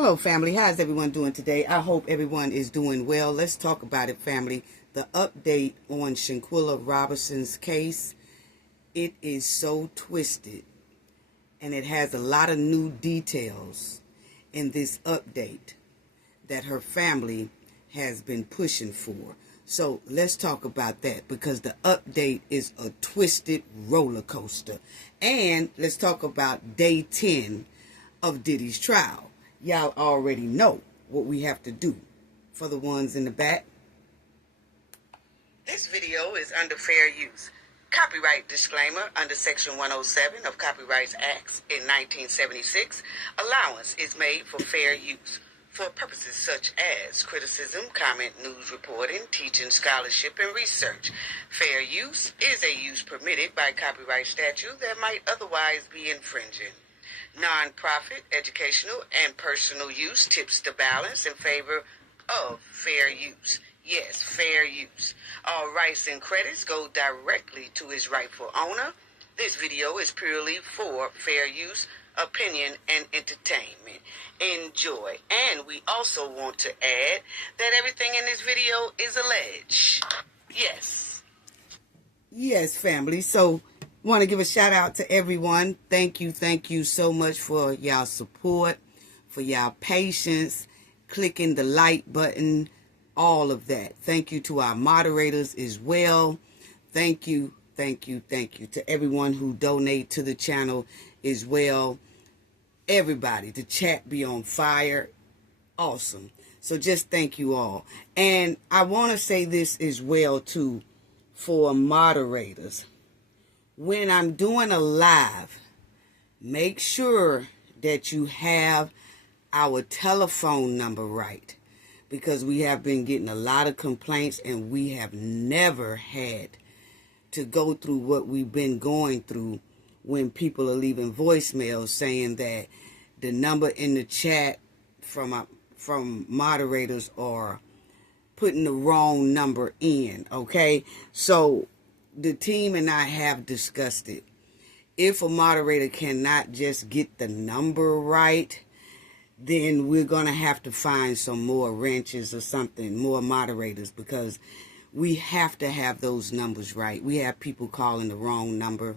Hello, family. How's everyone doing today? I hope everyone is doing well. Let's talk about it, family. The update on Shanquella Robinson's case. It is so twisted, and it has a lot of new details in this update that her family has been pushing for. So let's talk about that, because the update is a twisted roller coaster. And let's talk about day 10 of Diddy's trial. Y'all already know what we have to do. For the ones in the back, this video is under fair use. Copyright disclaimer under Section 107 of Copyrights Acts in 1976. Allowance is made for fair use for purposes such as criticism, comment, news reporting, teaching, scholarship, and research. Fair use is a use permitted by copyright statute that might otherwise be infringing. Non-profit, educational, and personal use tips the balance in favor of fair use. Yes, fair use. All rights and credits go directly to its rightful owner. This video is purely for fair use, opinion, and entertainment. Enjoy. And we also want to add that everything in this video is alleged. Yes. Yes, family. So, want to give a shout out to everyone. Thank you so much for y'all support, for y'all patience, clicking the like button, all of that. Thank you to our moderators as well. Thank you to everyone who donate to the channel as well. Everybody, the chat be on fire. Awesome. So just thank you all. And I want to say this as well too for moderators. When I'm doing a live, make sure that you have our telephone number right, because we have been getting a lot of complaints and we have never had to go through what we've been going through when people are leaving voicemails saying that the number in the chat from moderators are putting the wrong number in, okay? So the team and I have discussed it. If a moderator cannot just get the number right, then we're going to have to find some more wrenches or something, more moderators, because we have to have those numbers right. We have people calling the wrong number,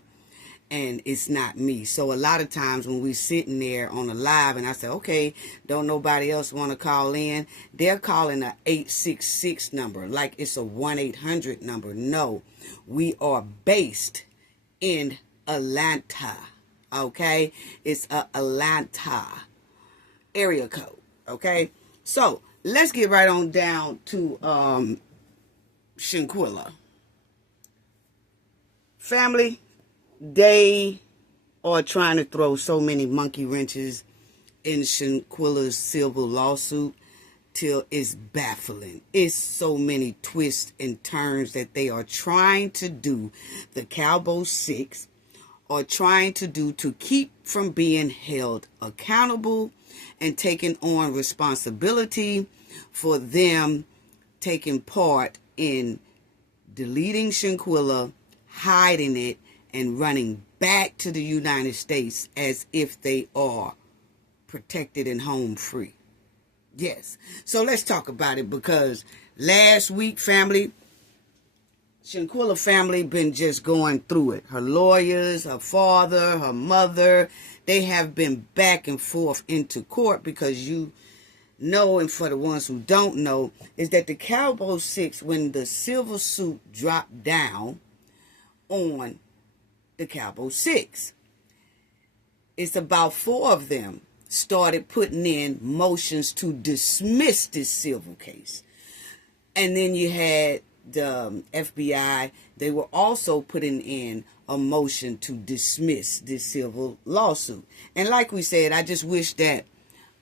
and it's not me. So a lot of times when we're sitting there on a live and I say, okay, don't nobody else want to call in, they're calling a 866 number like it's a 1-800 number. No, we are based in Atlanta, okay? It's a Atlanta area code, okay? So let's get right on down to Shanquella. Family, they are trying to throw so many monkey wrenches in Shanquella's civil lawsuit till it's baffling. It's so many twists and turns that they are trying to do. The Cowboy Six are trying to do to keep from being held accountable and taking on responsibility for them taking part in deleting Shanquella, hiding it, and running back to the United States as if they are protected and home free. Yes. So let's talk about it, because last week, family, Shanquella family been just going through it. Her lawyers, her father, her mother, they have been back and forth into court, because you know, and for the ones who don't know, is that the Cowboy Six, when the civil suit dropped down on the Cowboy Six, it's about 4 of them started putting in motions to dismiss this civil case. And then you had the FBI, they were also putting in a motion to dismiss this civil lawsuit. And like we said, I just wish that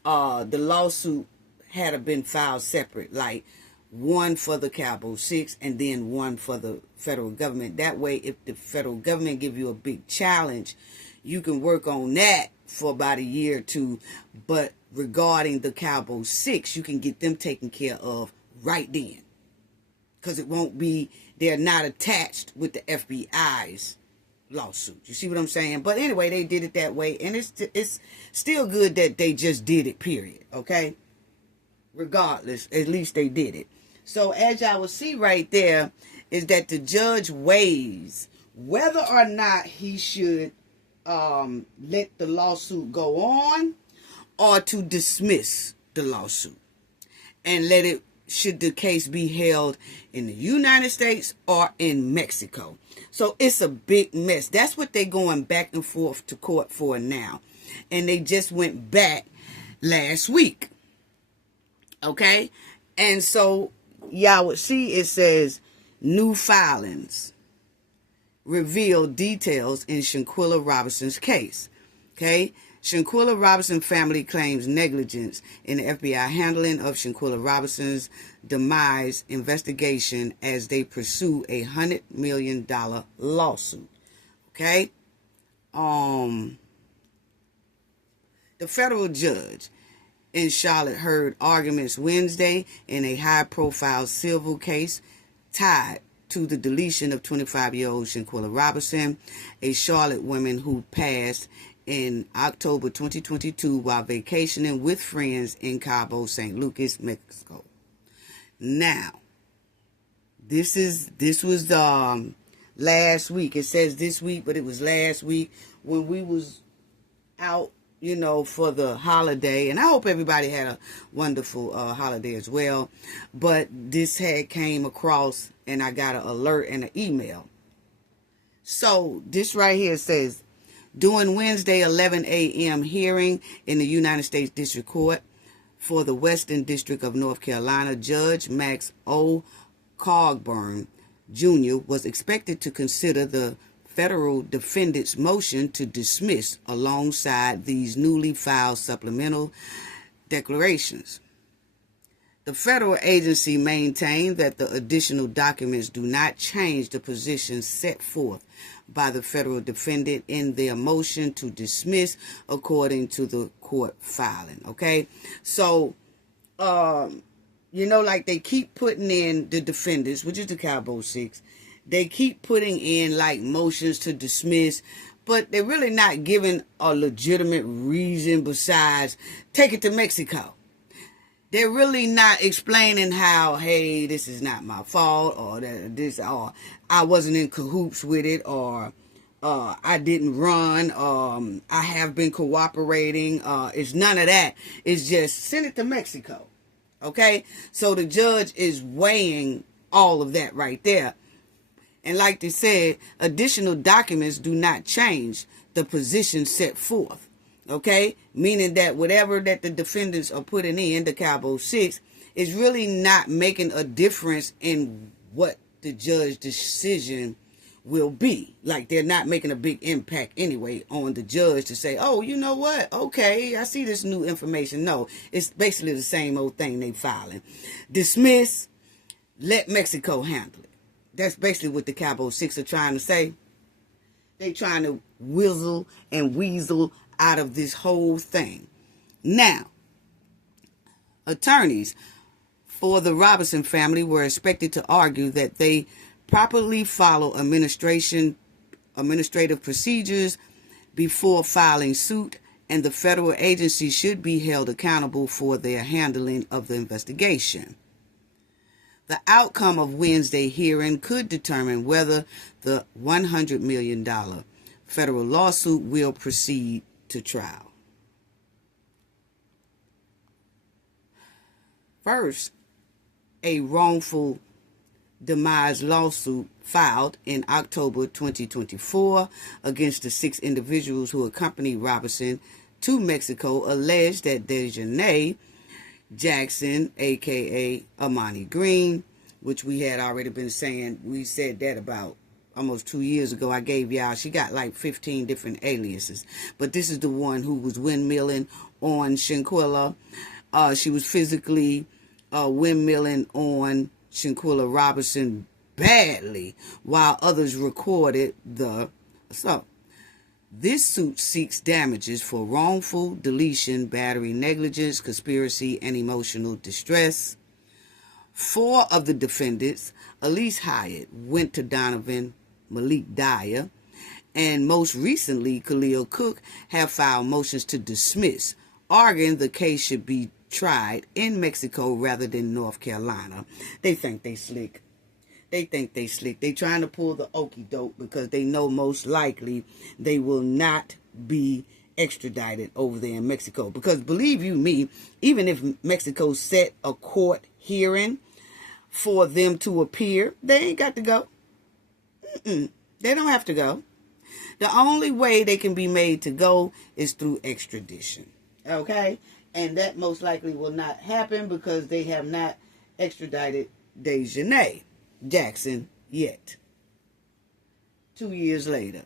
the lawsuit had been filed separate, like one for the Cowboy Six and then one for the federal government. That way, if the federal government give you a big challenge, you can work on that for about a year or two. But regarding the Cowboy Six, you can get them taken care of right then, because it won't be, they're not attached with the FBI's lawsuit. You see what I'm saying? But anyway, they did it that way, and it's still good that they just did it, period. Okay? Regardless, at least they did it. So as y'all will see right there, is that the judge weighs whether or not he should let the lawsuit go on or to dismiss the lawsuit and let it, should the case be held in the United States or in Mexico. So it's a big mess. That's what they're going back and forth to court for now. And they just went back last week. Okay? And so y'all would see it says new filings reveal details in Shanquella Robinson's case. Okay? Shanquella Robinson family claims negligence in the FBI handling of Shanquella Robinson's demise investigation as they pursue a $100 million lawsuit. Okay? The federal judge in Charlotte heard arguments Wednesday in a high-profile civil case tied to the deletion of 25-year-old Shanquella Robinson, a Charlotte woman who passed in October 2022 while vacationing with friends in Cabo, St. Lucas, Mexico. Now, this was last week. It says this week, but it was last week when we was out, you know, for the holiday. And I hope everybody had a wonderful holiday as well. But this had came across and I got an alert and an email. So this right here says, during Wednesday 11 a.m. hearing in the United States District Court for the Western District of North Carolina, Judge Max O. Cogburn Jr. was expected to consider the federal defendant's motion to dismiss alongside these newly filed supplemental declarations. The federal agency maintained that the additional documents do not change the position set forth by the federal defendant in their motion to dismiss according to the court filing. Okay? So, you know, like they keep putting in the defendants, which is the Cabo 6, they keep putting in like motions to dismiss, but they're really not giving a legitimate reason besides take it to Mexico. They're really not explaining how, hey, this is not my fault, or this, or I wasn't in cahoots with it, or I didn't run, I have been cooperating. It's none of that. It's just send it to Mexico. Okay? So the judge is weighing all of that right there. And like they said, additional documents do not change the position set forth. Okay? Meaning that whatever that the defendants are putting in, the Cabo 6, is really not making a difference in what the judge's decision will be. Like, they're not making a big impact anyway on the judge to say, oh, you know what? Okay, I see this new information. No, it's basically the same old thing they filing. Dismiss, let Mexico handle it. That's basically what the Cabo 6 are trying to say. They trying to whizzle and weasel out of this whole thing. Now, attorneys for the Robinson family were expected to argue that they properly follow administrative procedures before filing suit, and the federal agency should be held accountable for their handling of the investigation. The outcome of Wednesday's hearing could determine whether the $100 million federal lawsuit will proceed to trial. First, a wrongful demise lawsuit filed in October 2024 against the 6 individuals who accompanied Robinson to Mexico alleged that Dejanay Jackson, aka Amani Green, which we had already been saying, we said that about almost 2 years ago. I gave y'all, she got like 15 different aliases, but this is the one who was windmilling on Shanquella. She was physically windmilling on Shanquella Robinson badly, while others recorded the assault. This suit seeks damages for wrongful deletion, battery, negligence, conspiracy, and emotional distress. 4 of the defendants, Elise Hyatt, went to Donovan, Malik Dyer, And most recently, Khalil Cook have filed motions to dismiss, arguing the case should be tried in Mexico rather than North Carolina. They think they slick. They think they slick. They trying to pull the okey doke because they know most likely they will not be extradited over there in Mexico. Because believe you me, even if Mexico set a court hearing for them to appear, they ain't got to go. They don't have to go. The only way they can be made to go is through extradition. Okay? And that most likely will not happen because they have not extradited Dejanay Jackson yet. 2 years later.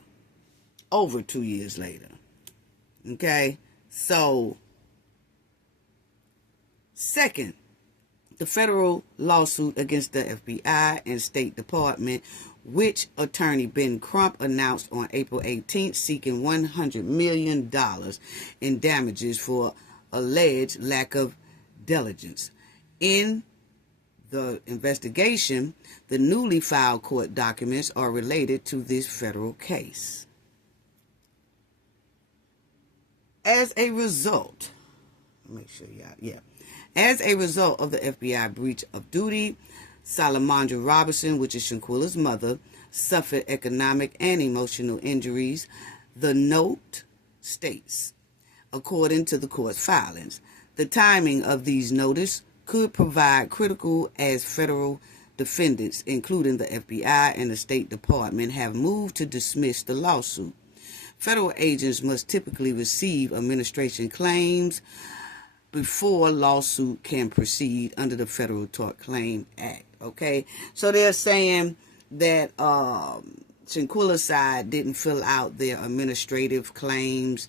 Over 2 years later. Okay? So, second, the federal lawsuit against the FBI and State Department, which attorney Ben Crump announced on April 18th, seeking $100 million in damages for alleged lack of diligence. In the investigation, the newly filed court documents are related to this federal case. As a result, as a result of the FBI breach of duty, Shanquella Robinson, which is Shanquella's mother, suffered economic and emotional injuries. The note states, according to the court's filings, the timing of these notices could provide critical as federal defendants, including the FBI and the State Department, have moved to dismiss the lawsuit. Federal agents must typically receive administration claims before lawsuit can proceed under the Federal Tort Claim Act. Okay, so they're saying that Shanquella's side didn't fill out their administrative claims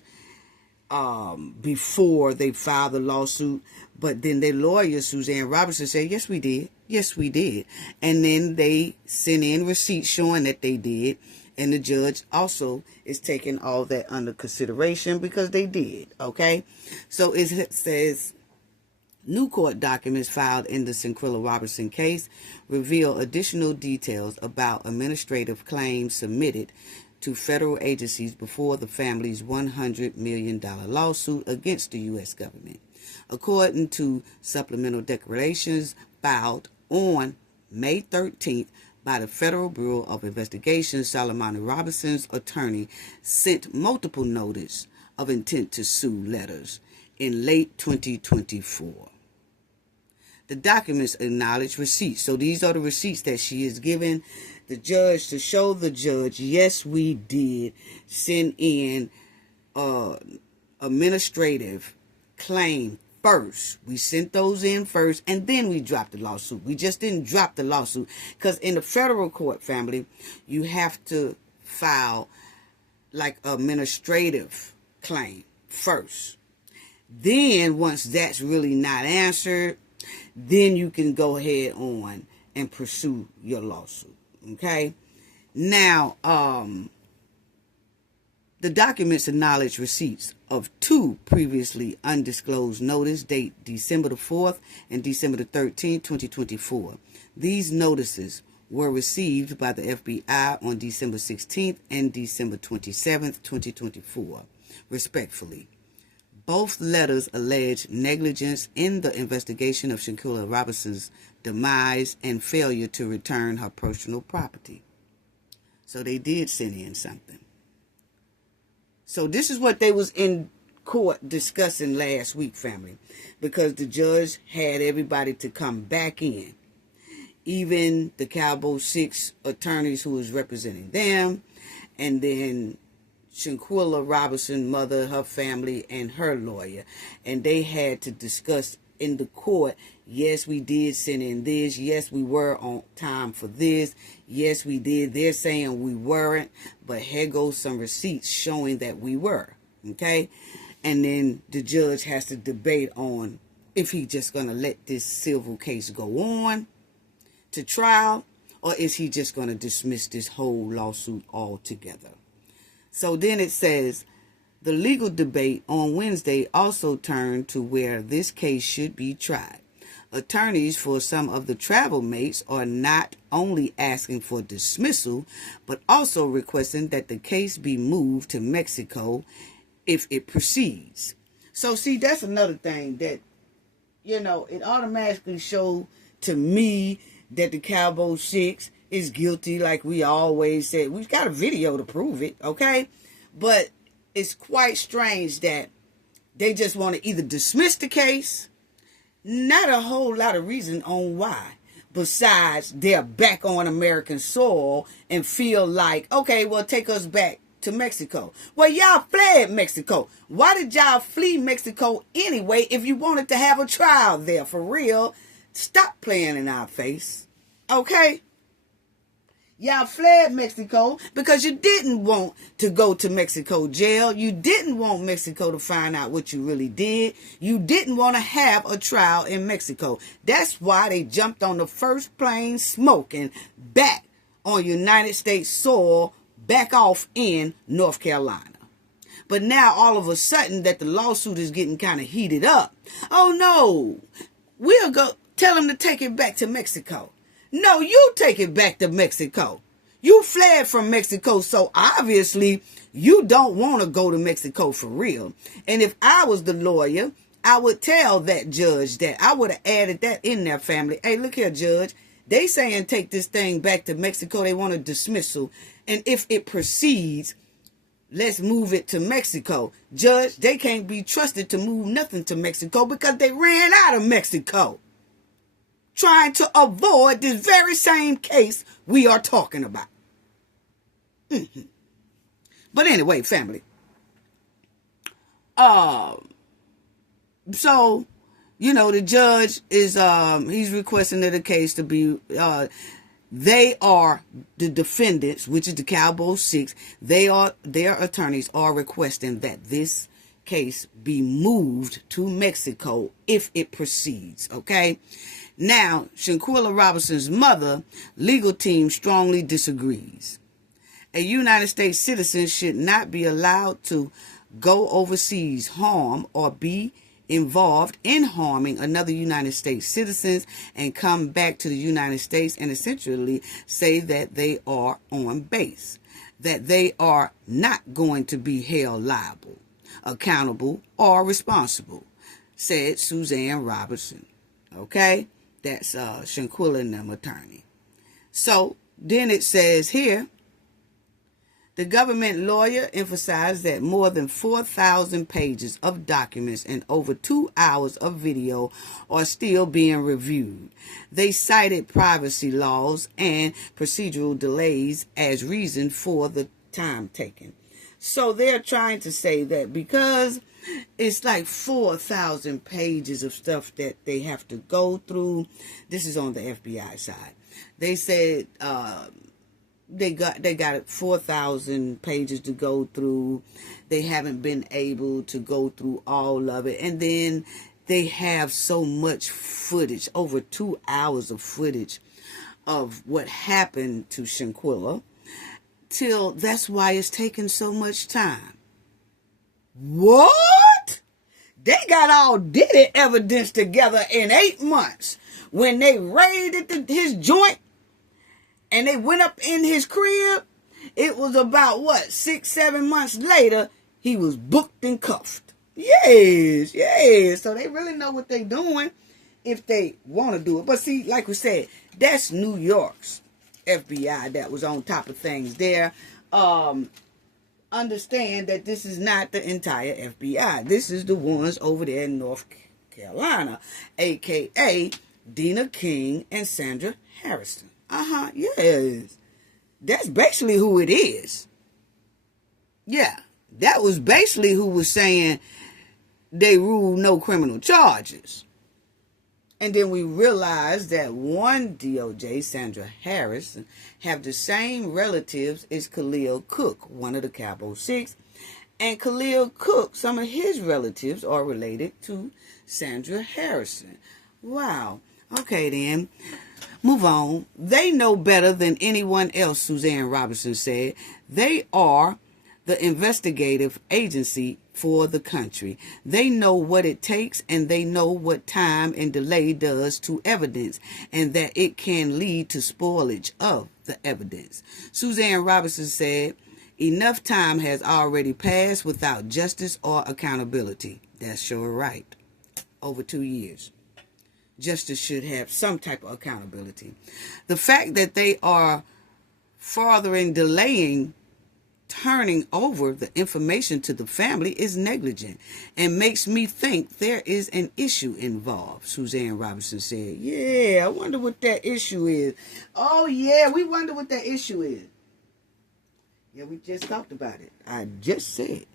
before they filed the lawsuit, but then their lawyer, Suzanne Robinson, said, yes, we did. Yes, we did. And then they sent in receipts showing that they did. And the judge also is taking all that under consideration because they did. Okay. So it says, new court documents filed in the Shanquella Robinson case reveal additional details about administrative claims submitted to federal agencies before the family's $100 million lawsuit against the U.S. government. According to supplemental declarations filed on May 13th by the Federal Bureau of Investigation, Shanquella Robinson's attorney sent multiple notice of intent to sue letters in late 2024. The documents acknowledge receipts. So these are the receipts that she is giving the judge to show the judge, yes, we did send in administrative claim first. We sent those in first, and then we dropped the lawsuit. We just didn't drop the lawsuit because in the federal court, family, you have to file like administrative claim first. Then once that's really not answered, then you can go ahead on and pursue your lawsuit. Okay? Now, the documents acknowledge receipts of two previously undisclosed notices, date December the 4th and December the 13th, 2024. These notices were received by the FBI on December 16th and December 27th, 2024, respectively. Both letters allege negligence in the investigation of Shanquella Robinson's demise and failure to return her personal property. So they did send in something. So this is what they was in court discussing last week, family, because the judge had everybody to come back in, even the Cowboy 6 attorneys who was representing them, and then Shanquella Robinson, mother, her family, and her lawyer. And they had to discuss in the court, yes, we did send in this. Yes, we were on time for this. Yes, we did. They're saying we weren't, but here goes some receipts showing that we were. Okay? And then the judge has to debate on if he's just going to let this civil case go on to trial, or is he just going to dismiss this whole lawsuit altogether. So then it says, the legal debate on Wednesday also turned to where this case should be tried. Attorneys for some of the travel mates are not only asking for dismissal, but also requesting that the case be moved to Mexico if it proceeds. So see, that's another thing that, it automatically showed to me that the Cowboy Six is guilty, like we always said. We've got a video to prove it, okay? But it's quite strange that they just want to either dismiss the case, not a whole lot of reason on why, besides they're back on American soil and feel like, okay, well, take us back to Mexico. Well, y'all fled Mexico. Why did y'all flee Mexico anyway if you wanted to have a trial there? For real, stop playing in our face, okay? Y'all fled Mexico because you didn't want to go to Mexico jail. You didn't want Mexico to find out what you really did. You didn't want to have a trial in Mexico. That's why they jumped on the first plane smoking back on United States soil, back off in North Carolina. But now all of a sudden that the lawsuit is getting kind of heated up. Oh no, we'll go tell them to take it back to Mexico. No, you take it back to Mexico. You fled from Mexico, so obviously you don't want to go to Mexico for real. And if I was the lawyer, I would tell that judge that. I would have added that in their family. Hey, look here, judge. They saying take this thing back to Mexico. They want a dismissal. And if it proceeds, let's move it to Mexico. Judge, they can't be trusted to move nothing to Mexico because they ran out of Mexico, trying to avoid this very same case we are talking about. But anyway, family. So, the judge is, he's requesting that the case to be, they are the defendants, which is the Cowboy Six. Their attorneys are requesting that this case be moved to Mexico if it proceeds, okay? Now, Shanquella Robinson's mother legal team strongly disagrees. A United States citizen should not be allowed to go overseas, harm, or be involved in harming another United States citizen and come back to the United States and essentially say that they are on base, that they are not going to be held liable, accountable, or responsible, said Suzanne Robinson. Okay? That's Shanquella and them attorney. So then it says here, the government lawyer emphasized that more than 4,000 pages of documents and over 2 hours of video are still being reviewed. They cited privacy laws and procedural delays as reason for the time taken. So they're trying to say that because it's like 4,000 pages of stuff that they have to go through. This is on the FBI side. They said they got 4,000 pages to go through. They haven't been able to go through all of it. And then they have so much footage, over 2 hours of footage of what happened to Shanquella. Till that's why it's taking so much time. What? They got all Diddy evidence together in 8 months. When they raided his joint and they went up in his crib, it was about, 6-7 months later, he was booked and cuffed. Yes. So they really know what they're doing if they want to do it. But see, like we said, that's New York's FBI that was on top of things there. Understand that this is not the entire FBI. This is the ones over there in North Carolina, a.k.a. Dina King and Sandra Harrison. Yes. That's basically who it is. Yeah, that was basically who was saying they ruled no criminal charges. And then we realized that one DOJ, Sandra Harris, have the same relatives as Khalil Cook, one of the Cowboy Six. And Khalil Cook, some of his relatives are related to Sandra Harrison. Wow. Okay, then. Move on. They know better than anyone else, Suzanne Robinson said. They are the investigative agency for the country. They know what it takes, and they know what time and delay does to evidence, and that it can lead to spoilage of the evidence. Suzanne Robinson said, enough time has already passed without justice or accountability. That's sure right. Over 2 years. Justice should have some type of accountability. The fact that they are furthering, delaying, turning over the information to the family is negligent and makes me think there is an issue involved, Suzanne Robinson said. Yeah, I wonder what that issue is. Oh, yeah, we wonder what that issue is. Yeah, we just talked about it. I just said.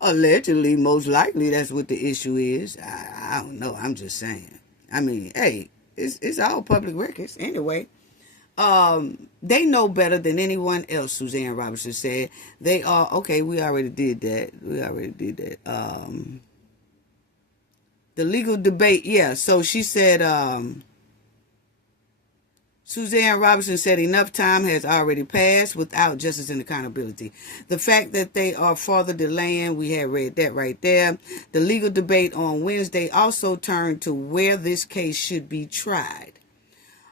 Allegedly, most likely, that's what the issue is. I don't know. I'm just saying. I mean, hey, it's all public records anyway. They know better than anyone else, Suzanne Robinson said. They are, okay, we already did that. The legal debate, yeah. So she said, Suzanne Robinson said enough time has already passed without justice and accountability. The fact that they are further delaying, we had read that right there. The legal debate on Wednesday also turned to where this case should be tried.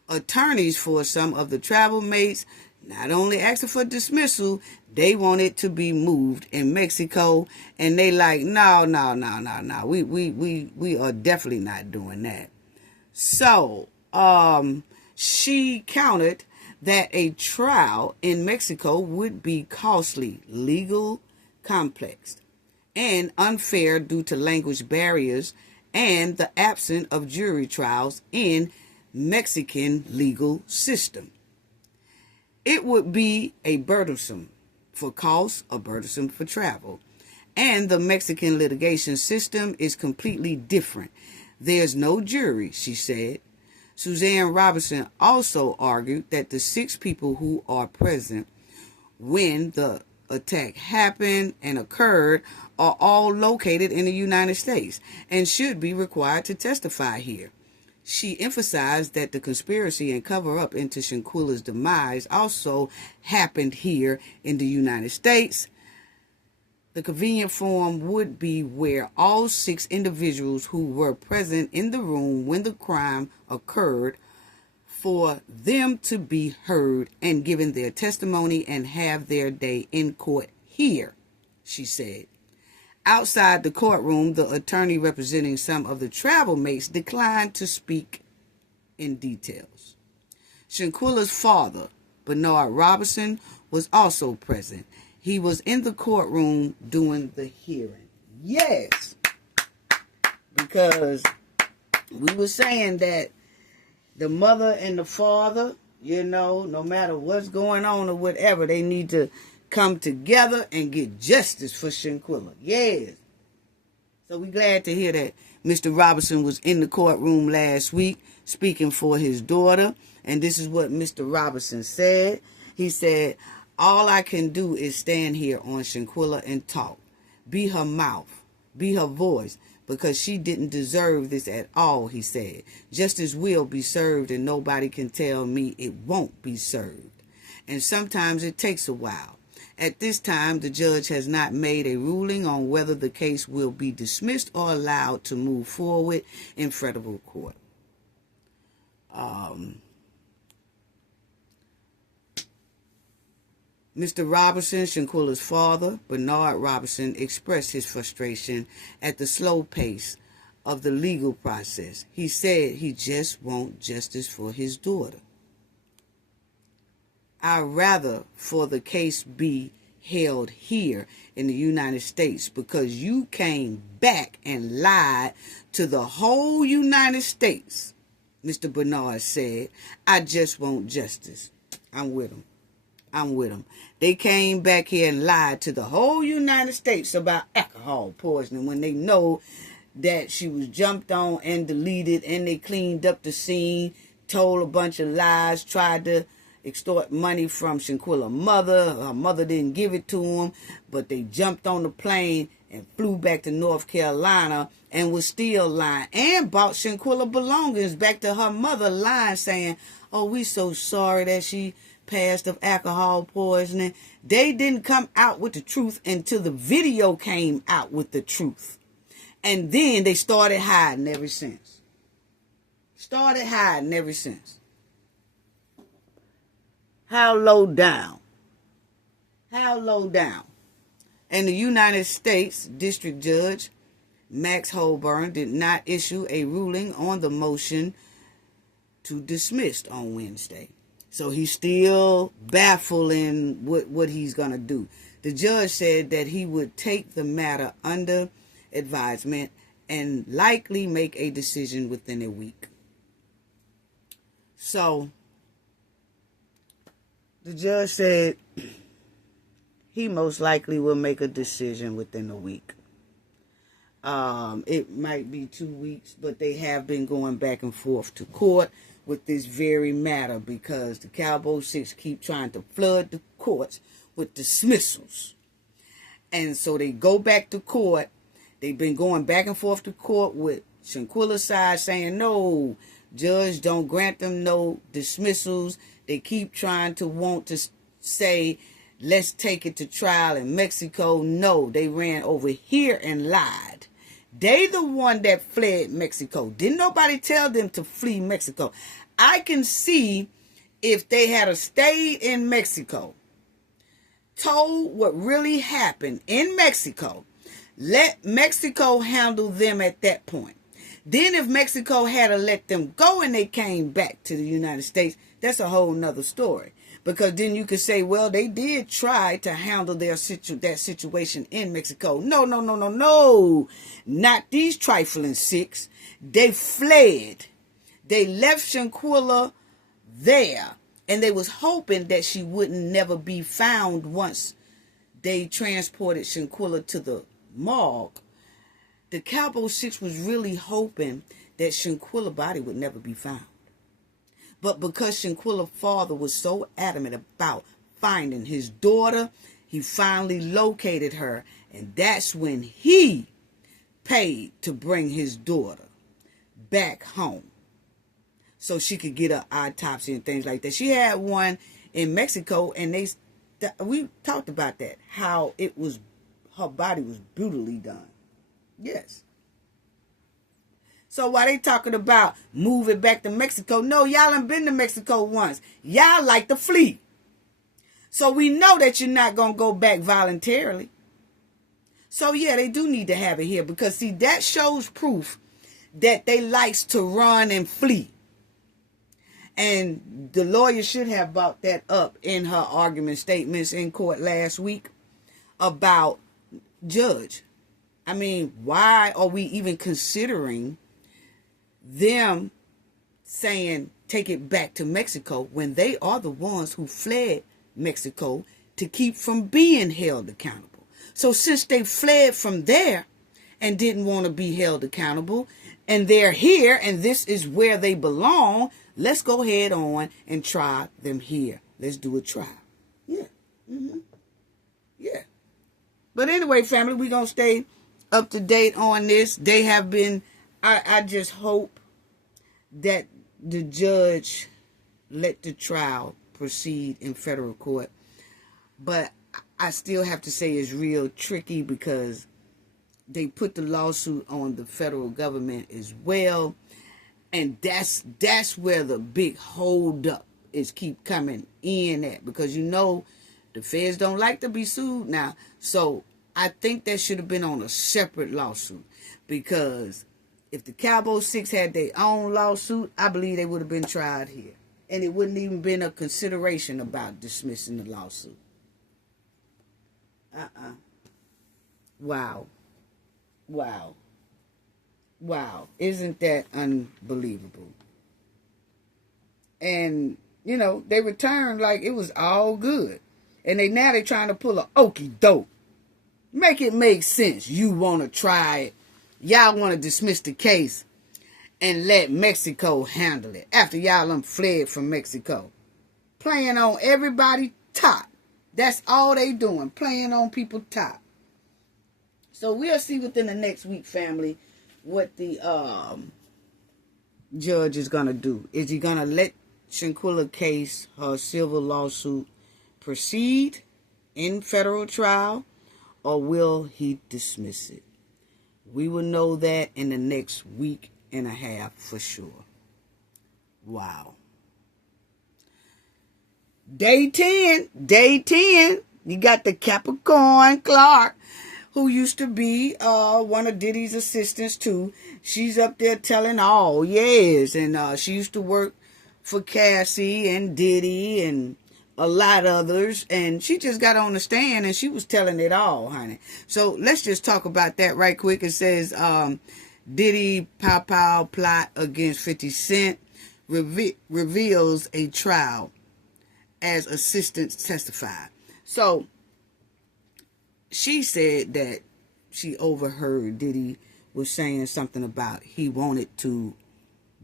Attorneys for some of the travel mates not only asking for dismissal, they want it to be moved in Mexico, and they like, no. We are definitely not doing that. So, she countered that a trial in Mexico would be costly, legal, complex, and unfair due to language barriers and the absence of jury trials in Mexican legal system. It would be a burdensome for costs, or burdensome for travel. And the Mexican litigation system is completely different. There's no jury, she said. Suzanne Robinson also argued that the 6 people who are present when the attack happened and occurred are all located in the United States and should be required to testify here. She emphasized that the conspiracy and cover-up into Shanquella's demise also happened here in the United States. The convenient form would be where all 6 individuals who were present in the room when the crime occurred, for them to be heard and given their testimony and have their day in court here, she said. Outside the courtroom, the attorney representing some of the travel mates declined to speak in details. Shanquella's father, Bernard Robinson, was also present. He was in the courtroom doing the hearing. Yes, because we were saying that the mother and the father, no matter what's going on or whatever, they need to come together and get justice for Shanquella. Yes. So we're glad to hear that Mr. Robinson was in the courtroom last week speaking for his daughter. And this is what Mr. Robinson said. He said, all I can do is stand here on Shanquella and talk. Be her mouth. Be her voice. Because she didn't deserve this at all, he said. Justice will be served, and nobody can tell me it won't be served. And sometimes it takes a while. At this time, the judge has not made a ruling on whether the case will be dismissed or allowed to move forward in federal court. Mr. Robinson, Shanquella's father, Bernard Robinson, expressed his frustration at the slow pace of the legal process. He said he just wants justice for his daughter. I'd rather for the case be held here in the United States because you came back and lied to the whole United States, Mr. Bernard said. I just want justice. I'm with him. They came back here and lied to the whole United States about alcohol poisoning when they know that she was jumped on and deleted, and they cleaned up the scene, told a bunch of lies, tried to extort money from Shanquella's mother. Her mother didn't give it to him, but they jumped on the plane and flew back to North Carolina and was still lying, and bought Shanquella belongings back to her mother, lying, saying, oh, we so sorry that she past of alcohol poisoning. They didn't come out with the truth until the video came out with the truth. And then they started hiding ever since. How low down? And the United States District Judge Max Holburn did not issue a ruling on the motion to dismiss on Wednesday. So he's still baffling what he's going to do. The judge said that he would take the matter under advisement and likely make a decision within a week. So the judge said he most likely will make a decision within a week. It might be 2 weeks, but they have been going back and forth to court with this very matter because the Cowboy Six keep trying to flood the courts with dismissals. And so they go back to court. They've been going back and forth to court with Shanquella's side saying, no, judge, don't grant them no dismissals. They keep trying to want to say, let's take it to trial in Mexico. No, they ran over here and lied. They the one that fled Mexico. Didn't nobody tell them to flee Mexico. I can see if they had stayed in Mexico, told what really happened in Mexico, let Mexico handle them at that point. Then if Mexico had let them go and they came back to the United States, that's a whole nother story. Because then you could say, well, they did try to handle that situation in Mexico. No. Not these trifling six. They fled. They left Shanquella there. And they was hoping that she wouldn't never be found once they transported Shanquella to the morgue. The Cowboy Six was really hoping that Shanquella's body would never be found. But because Shanquella's father was so adamant about finding his daughter, he finally located her. And that's when he paid to bring his daughter back home so she could get an autopsy and things like that. She had one in Mexico, and we talked about that, how her body was brutally done. Yes. So while they talking about moving back to Mexico, no, y'all ain't been to Mexico once. Y'all like to flee. So we know that you're not going to go back voluntarily. So yeah, they do need to have it here because see, that shows proof that they likes to run and flee. And the lawyer should have brought that up in her argument statements in court last week about judge. I mean, why are we even considering them saying take it back to Mexico when they are the ones who fled Mexico to keep from being held accountable? So since they fled from there and didn't want to be held accountable, and they're here and this is where they belong, let's go ahead on and try them here. Let's do a trial. Yeah. Yeah. But anyway, family, we're going to stay up to date on this. They have been, I just hope that the judge let the trial proceed in federal court. But I still have to say it's real tricky because they put the lawsuit on the federal government as well. And that's where the big hold up is keep coming in at. Because you know the feds don't like to be sued now. So I think that should have been on a separate lawsuit. Because if the Cowboy Six had their own lawsuit, I believe they would have been tried here. And it wouldn't even been a consideration about dismissing the lawsuit. Wow. Isn't that unbelievable? And, you know, they returned like it was all good. And now they're trying to pull a okey doke. Make it make sense. You want to try it. Y'all want to dismiss the case and let Mexico handle it after y'all done fled from Mexico. Playing on everybody top. That's all they doing. Playing on people top. So we'll see within the next week, family, what the judge is going to do. Is he going to let Shanquella case, her civil lawsuit, proceed in federal trial, or will he dismiss it? We will know that in the next week and a half for sure. Wow. Day 10. You got the Capricorn Clark, who used to be one of Diddy's assistants too. She's up there telling all, yes. And she used to work for Cassie and Diddy and a lot of others. And she just got on the stand and she was telling it all, honey. So let's just talk about that right quick. It says Diddy Pow plot against 50 Cent reveals a trial as assistants testified. So she said that she overheard Diddy was saying something about he wanted to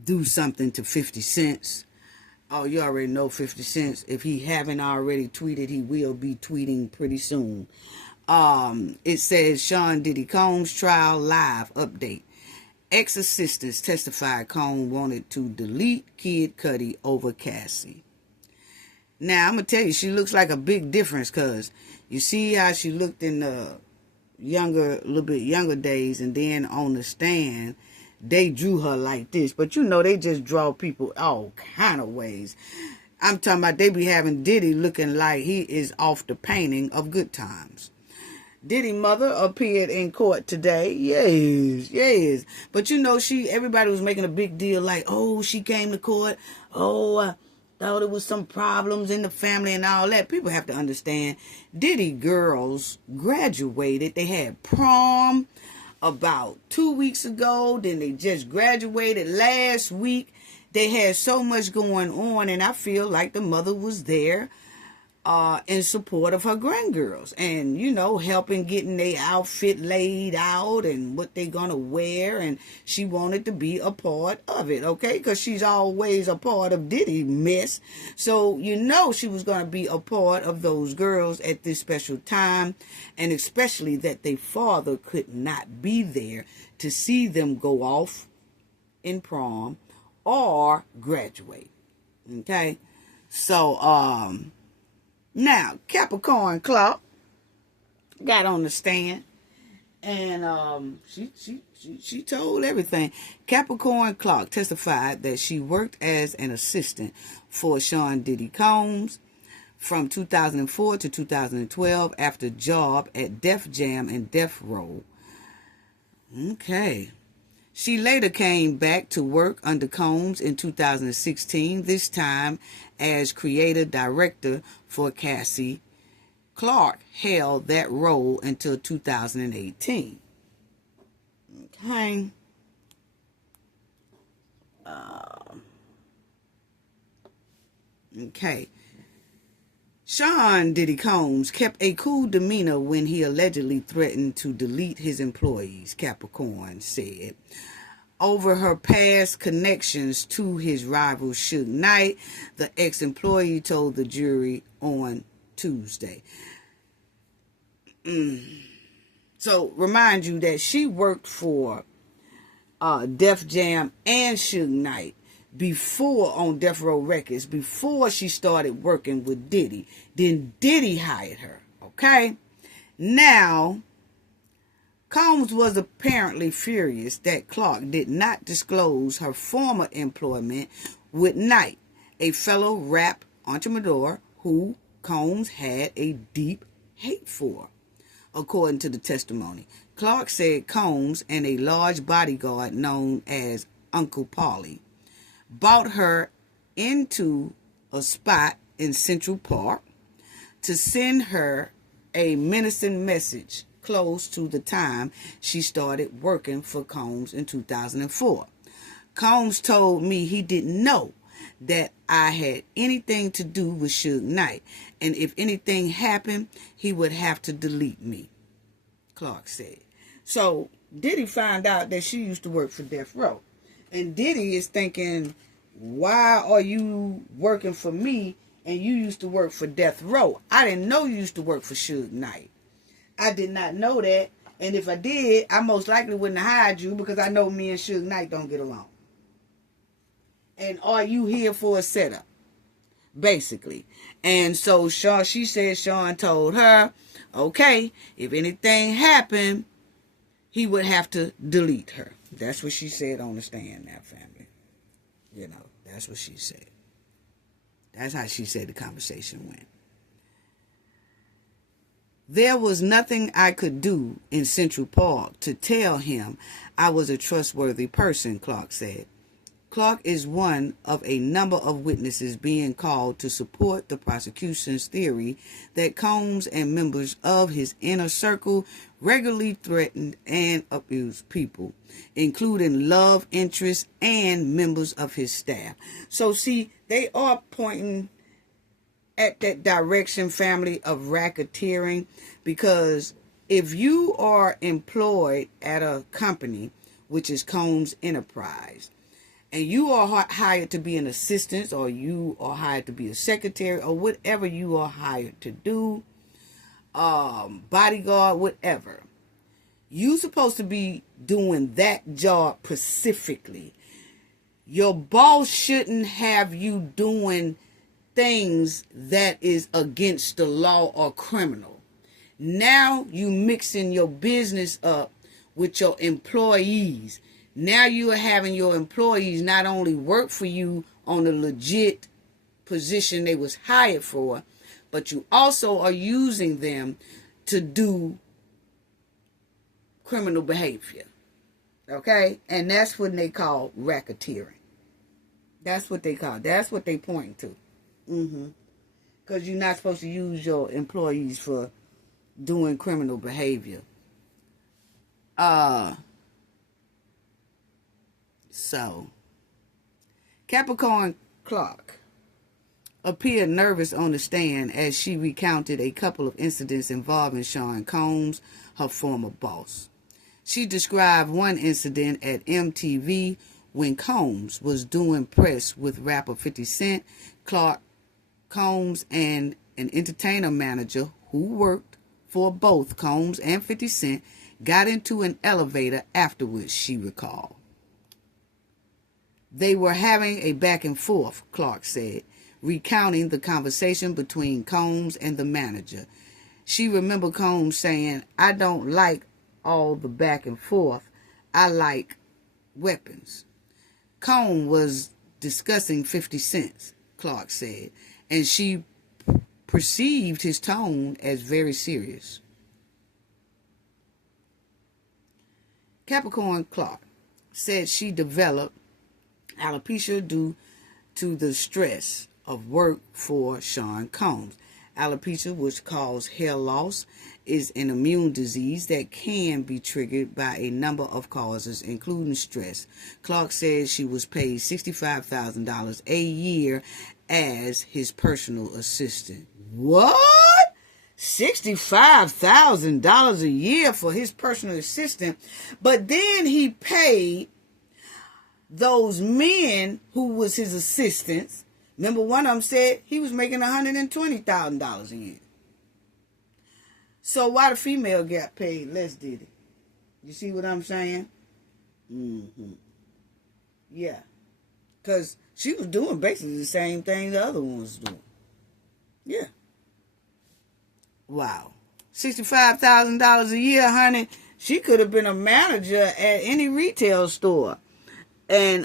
do something to 50 Cent. Oh, you already know 50 Cent. If he haven't already tweeted, he will be tweeting pretty soon. It says Sean Diddy Combs trial live update. Ex-assistants testified Combs wanted to delete Kid Cudi over Cassie. Now, I'm going to tell you, she looks like a big difference because you see how she looked in the little bit younger days, and then on the stand, they drew her like this. But you know, they just draw people all kind of ways. I'm talking about they be having Diddy looking like he is off the painting of Good Times. Diddy mother appeared in court today. Yes. But you know, everybody was making a big deal like, oh, she came to court. Oh, thought it was some problems in the family and all that. People have to understand, Diddy girls graduated. They had prom about 2 weeks ago. Then they just graduated last week. They had so much going on, and I feel like the mother was there in support of her grandgirls and, you know, helping getting their outfit laid out and what they gonna wear, and she wanted to be a part of it, okay, because she's always a part of Diddy mess, so you know she was gonna be a part of those girls at this special time, and especially that their father could not be there to see them go off in prom or graduate, okay, so now, Capricorn Clark got on the stand, and she told everything. Capricorn Clark testified that she worked as an assistant for Sean Diddy Combs from 2004 to 2012 after a job at Def Jam and Death Row. Okay. She later came back to work under Combs in 2016, this time as creative director for Cassie. Clark held that role until 2018. Okay. Okay. Sean Diddy Combs kept a cool demeanor when he allegedly threatened to delete his employees, Capricorn said, over her past connections to his rival Suge Knight, the ex-employee told the jury on Tuesday. So, remind you that she worked for Def Jam and Suge Knight before on Death Row Records, before she started working with Diddy. Then Diddy hired her, okay? Now, Combs was apparently furious that Clark did not disclose her former employment with Knight, a fellow rap entrepreneur who Combs had a deep hate for. According to the testimony, Clark said Combs and a large bodyguard known as Uncle Paulie brought her into a spot in Central Park to send her a menacing message close to the time she started working for Combs in 2004. Combs told me he didn't know that I had anything to do with Suge Knight, and if anything happened, he would have to delete me, Clark said. So Diddy found out that she used to work for Death Row. And Diddy is thinking, why are you working for me and you used to work for Death Row? I didn't know you used to work for Suge Knight. I did not know that. And if I did, I most likely wouldn't have hired you because I know me and Suge Knight don't get along. And are you here for a setup? basically. And so she said Sean told her, okay, if anything happened, he would have to delete her. That's what she said on the stand now, family. You know, that's what she said. That's how she said the conversation went. There was nothing I could do in Central Park to tell him I was a trustworthy person, Clark said. Clark is one of a number of witnesses being called to support the prosecution's theory that Combs and members of his inner circle regularly threatened and abused people, including love interests and members of his staff. So see, they are pointing at that direction, family, of racketeering, because if you are employed at a company, which is Combs Enterprise, and you are hired to be an assistant, or you are hired to be a secretary, or whatever you are hired to do, bodyguard, whatever, you're supposed to be doing that job specifically. Your boss shouldn't have you doing things that is against the law or criminal. Now you mixing your business up with your employees. Now you are having your employees not only work for you on a legit position they was hired for, but you also are using them to do criminal behavior. Okay? And that's what they call racketeering. That's what they call. That's what they point to. Because you're not supposed to use your employees for doing criminal behavior. So, Capricorn Clark appeared nervous on the stand as she recounted a couple of incidents involving Sean Combs, her former boss. She described one incident at MTV when Combs was doing press with rapper 50 Cent. Clark, Combs, and an entertainer manager who worked for both Combs and 50 Cent got into an elevator afterwards, she recalled. They were having a back and forth, Clark said, recounting the conversation between Combs and the manager. She remembered Combs saying, I don't like all the back and forth. I like weapons. Combs was discussing 50 Cent, Clark said, and she perceived his tone as very serious. Capricorn Clark said she developed alopecia due to the stress of work for Sean Combs. Alopecia, which causes hair loss, is an immune disease that can be triggered by a number of causes, including stress. Clark said she was paid $65,000 a year as his personal assistant. What? $65,000 a year for his personal assistant? But then he paid those men who was his assistants. Remember, one of them said he was making $120,000 a year. So why the female got paid less, did it? You see what I'm saying? Yeah. Because she was doing basically the same thing the other one was doing. Yeah. Wow. $65,000 a year, honey. She could have been a manager at any retail store. And,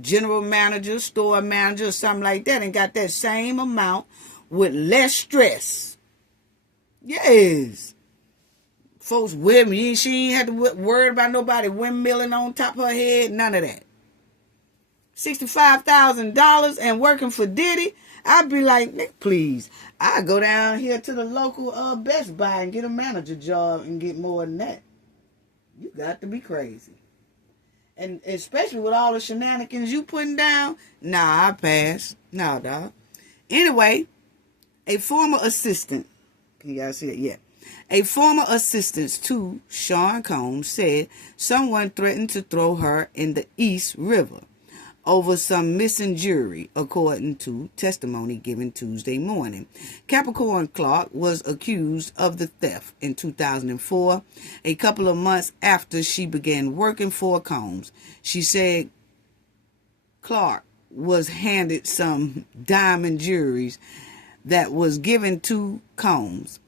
general manager, store manager, something like that, and got that same amount with less stress. Yes. Folks, women, she ain't had to worry about nobody windmilling on top of her head, none of that. $65,000 and working for Diddy, I'd be like, Nick, please, I go down here to the local Best Buy and get a manager job and get more than that. You got to be crazy. And especially with all the shenanigans you putting down, nah, I pass. Nah, dog. Anyway, a former assistant, can you guys see it? Yeah. A former assistant to Sean Combs said someone threatened to throw her in the East River over some missing jewelry, according to testimony given Tuesday morning. Capricorn Clark was accused of the theft in 2004, a couple of months after she began working for Combs. She said Clark was handed some diamond jewelries that was given to Combs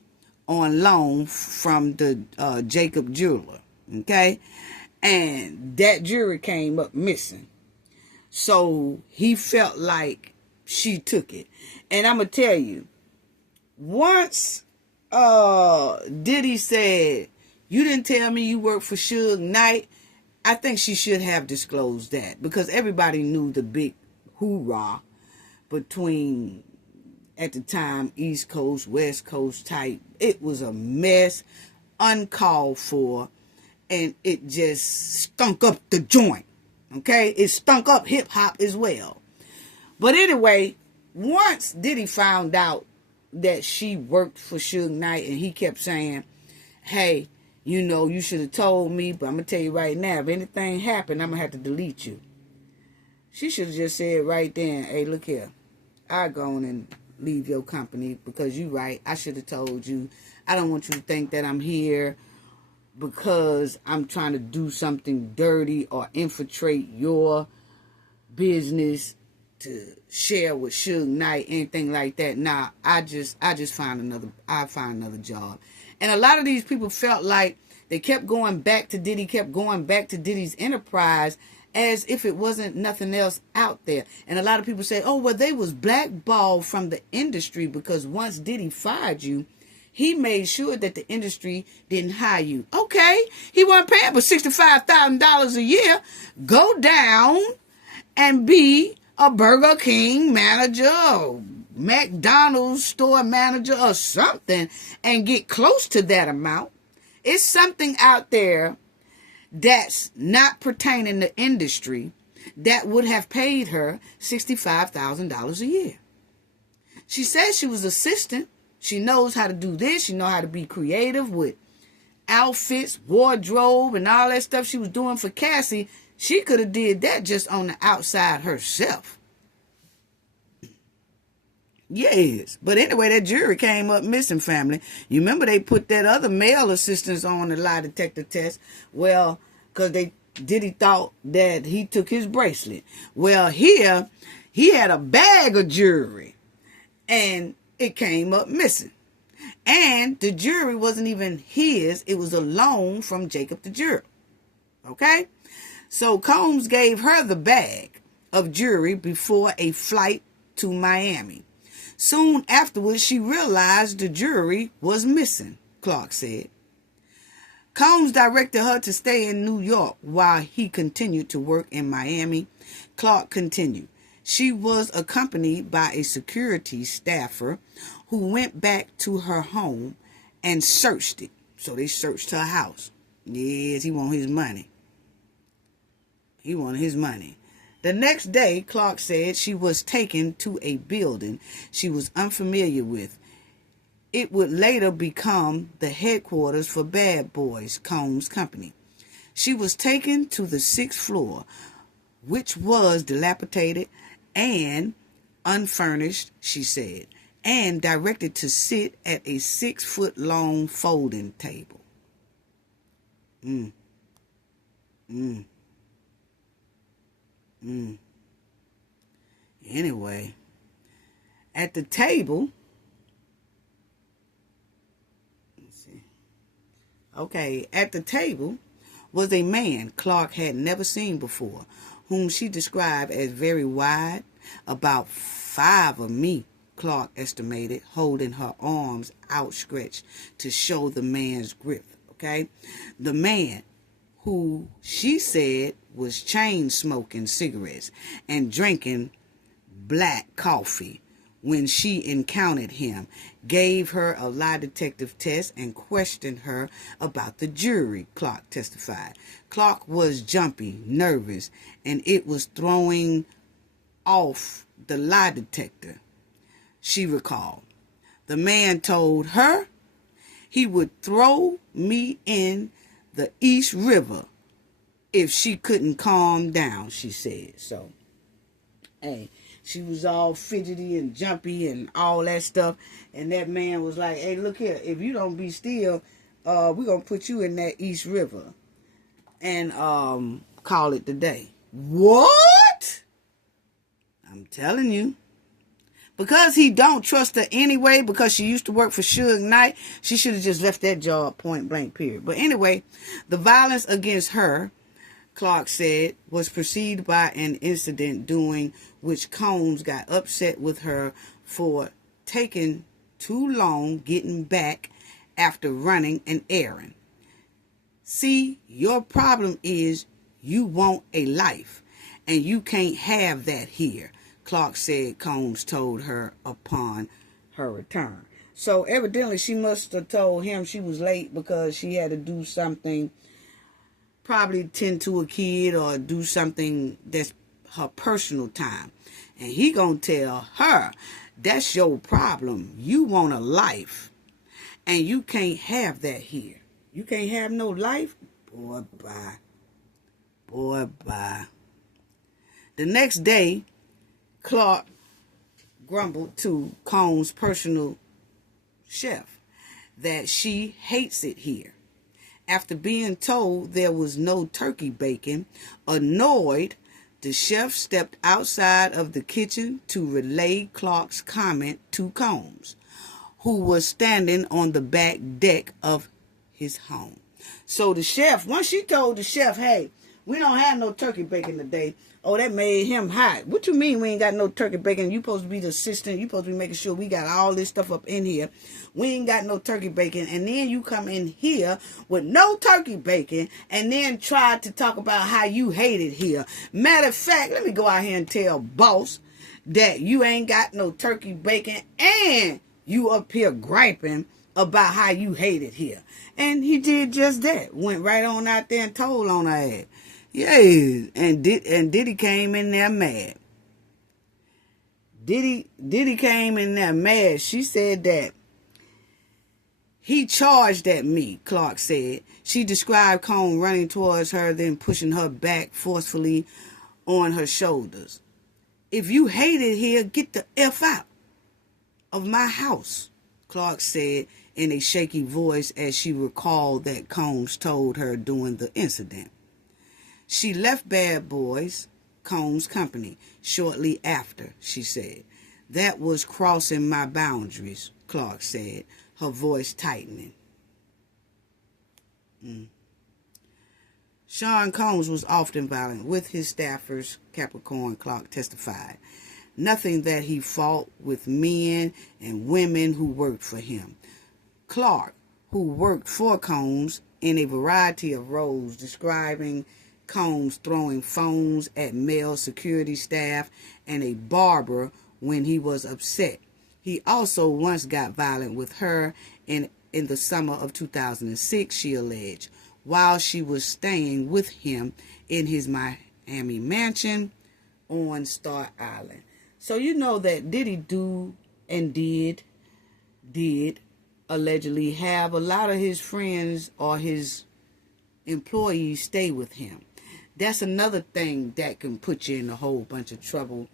on loan from the Jacob jeweler. Okay? And that jewelry came up missing. So he felt like she took it. And I'm going to tell you, once Diddy said, you didn't tell me you worked for Suge Knight, I think she should have disclosed that, because everybody knew the big hoorah between, at the time, East Coast, West Coast type. It was a mess, uncalled for, and it just stunk up the joint. Okay? It stunk up hip-hop as well. But anyway, once Diddy found out that she worked for Suge Knight, and he kept saying, hey, you know, you should have told me, but I'm going to tell you right now, if anything happened, I'm going to have to delete you. She should have just said right then, hey, look here, I'll go on and leave your company, because you right, I should have told you. I don't want you to think that I'm here because I'm trying to do something dirty or infiltrate your business to share with Suge Knight, anything like that. Nah, I just find another job. And a lot of these people felt like they kept going back to Diddy, kept going back to Diddy's enterprise as if it wasn't nothing else out there. And a lot of people say, oh, well, they was blackballed from the industry because once Diddy fired you, he made sure that the industry didn't hire you. Okay, he wasn't paying for $65,000 a year. Go down and be a Burger King manager or McDonald's store manager or something and get close to that amount. It's something out there that's not pertaining to industry that would have paid her $65,000 a year. She says she was assistant. She knows how to do this. She knows how to be creative with outfits, wardrobe, and all that stuff she was doing for Cassie. She could have did that just on the outside herself. Yes. But anyway, that jury came up missing, family. You remember they put that other male assistants on the lie detector test? Well, because Diddy thought that he took his bracelet. Well, here, he had a bag of jewelry. And it came up missing. And the jewelry wasn't even his. It was a loan from Jacob the jeweler. Okay? So Combs gave her the bag of jewelry before a flight to Miami. Soon afterwards, she realized the jewelry was missing, Clark said. Combs directed her to stay in New York while he continued to work in Miami. Clark continued. She was accompanied by a security staffer who went back to her home and searched it. So they searched her house. Yes, he wanted his money. He wanted his money. The next day, Clark said she was taken to a building she was unfamiliar with. It would later become the headquarters for Bad Boys, Combs' company. She was taken to the 6th floor, which was dilapidated and unfurnished, she said, and directed to sit at a 6-foot-long folding table. Anyway, at the table, at the table was a man Clark had never seen before, whom she described as very wide, about 5 of me, Clark estimated, holding her arms outstretched to show the man's grip, okay? The man, who she said was chain smoking cigarettes and drinking black coffee when she encountered him, gave her a lie detective test and questioned her about the jury, Clark testified. Clark was jumpy, nervous, and it was throwing off the lie detector, she recalled. The man told her he would throw me in the East River if she couldn't calm down, she said. So, hey, she was all fidgety and jumpy and all that stuff. And that man was like, hey, look here, if you don't be still, we're going to put you in that East River and call it the day. What? telling you. Because he don't trust her anyway, because she used to work for Suge Knight, she should have just left that job, point blank, period. But anyway, the violence against her, Clark said, was preceded by an incident during which Combs got upset with her for taking too long getting back after running an errand. See, your problem is you want a life, and you can't have that here, Clark said Combs told her upon her return. So evidently she must have told him she was late because she had to do something, probably tend to a kid or do something that's her personal time. And he gonna tell her, that's your problem. You want a life, and you can't have that here. You can't have no life? Boy, bye. Boy, bye. The next day, Clark grumbled to Combs' personal chef that she hates it here. After being told there was no turkey bacon, annoyed, the chef stepped outside of the kitchen to relay Clark's comment to Combs, who was standing on the back deck of his home. So the chef, once she told the chef, hey, we don't have no turkey bacon today, oh, that made him hot. What you mean we ain't got no turkey bacon? You supposed to be the assistant. You supposed to be making sure we got all this stuff up in here. We ain't got no turkey bacon. And then you come in here with no turkey bacon and then try to talk about how you hate it here. Matter of fact, let me go out here and tell boss that you ain't got no turkey bacon and you up here griping about how you hate it here. And he did just that. Went right on out there and told on her ass. Yes, and Diddy came in there mad. Diddy came in there mad. She said that he charged at me, Clark said. She described Combs running towards her, then pushing her back forcefully on her shoulders. If you hate it here, get the F out of my house, Clark said in a shaky voice as she recalled that Combs told her during the incident. She left Bad Boys, Combs' company, shortly after, she said. That was crossing my boundaries, Clark said, her voice tightening. Sean Combs was often violent with his staffers, Capricorn Clark testified. Nothing that he fought with men and women who worked for him. Clark, who worked for Combs in a variety of roles, describing Combs throwing phones at male security staff and a barber when he was upset. He also once got violent with her in the summer of 2006, she alleged, while she was staying with him in his Miami mansion on Star Island. So you know that Diddy did allegedly have a lot of his friends or his employees stay with him. That's another thing that can put you in a whole bunch of trouble,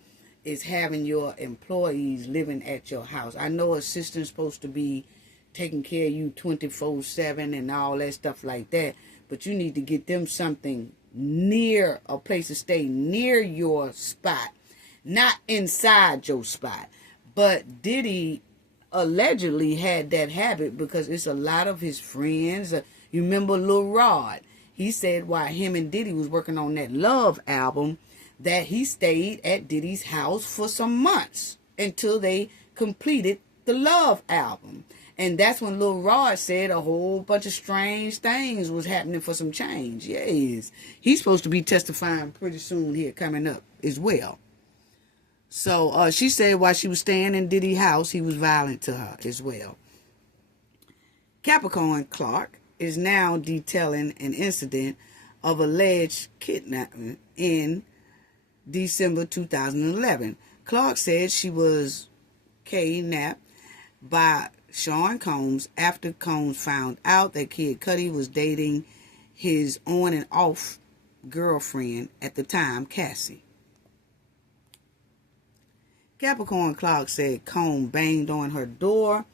is having your employees living at your house. I know assistants supposed to be taking care of you 24/7 and all that stuff like that, but you need to get them something near, a place to stay near your spot, not inside your spot. But Diddy allegedly had that habit because it's a lot of his friends. You remember Lil Rod? He said while him and Diddy was working on that Love album that he stayed at Diddy's house for some months until they completed the Love album. And that's when Lil Rod said a whole bunch of strange things was happening for some change. Yes. He's supposed to be testifying pretty soon here coming up as well. So she said while she was staying in Diddy's house, he was violent to her as well. Capricorn Clark is now detailing an incident of alleged kidnapping in December 2011. Clark said she was kidnapped by Sean Combs after Combs found out that Kid Cudi was dating his on and off girlfriend at the time, Cassie. Capricorn Clark said Combs banged on her door,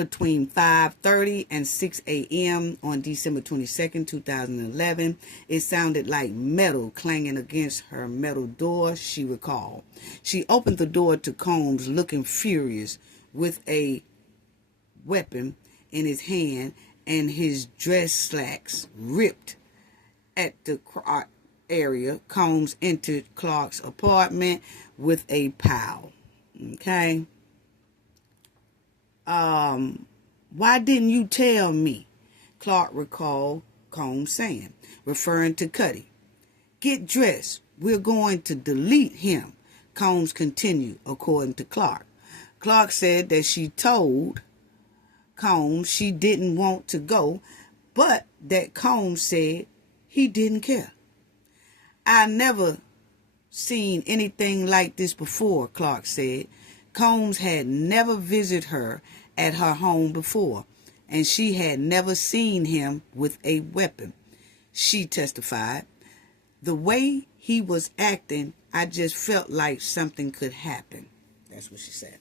between 5:30 and 6 a.m. on December 22nd, 2011. It sounded like metal clanging against her metal door, she recalled. She opened the door to Combs looking furious with a weapon in his hand and his dress slacks ripped at the area. Combs entered Clark's apartment with a pile. Okay. Why didn't you tell me? Clark recalled Combs saying, referring to Cudi. Get dressed. We're going to delete him, Combs continued, according to Clark. Clark said that she told Combs she didn't want to go, but that Combs said he didn't care. I never seen anything like this before, Clark said. Combs had never visited her at her home before, and she had never seen him with a weapon. She testified, the way he was acting, I just felt like something could happen. That's what she said.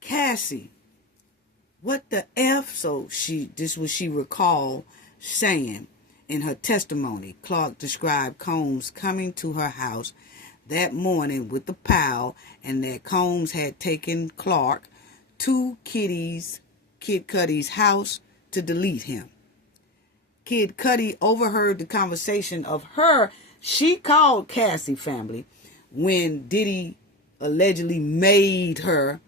Cassie, what the F? So this was she recalled saying in her testimony. Clark described Combs coming to her house that morning with the pile, and that Combs had taken Clark to Kid Cudi's house to delete him. Kid Cudi overheard the conversation of her. She called Cassie family when Diddy allegedly made her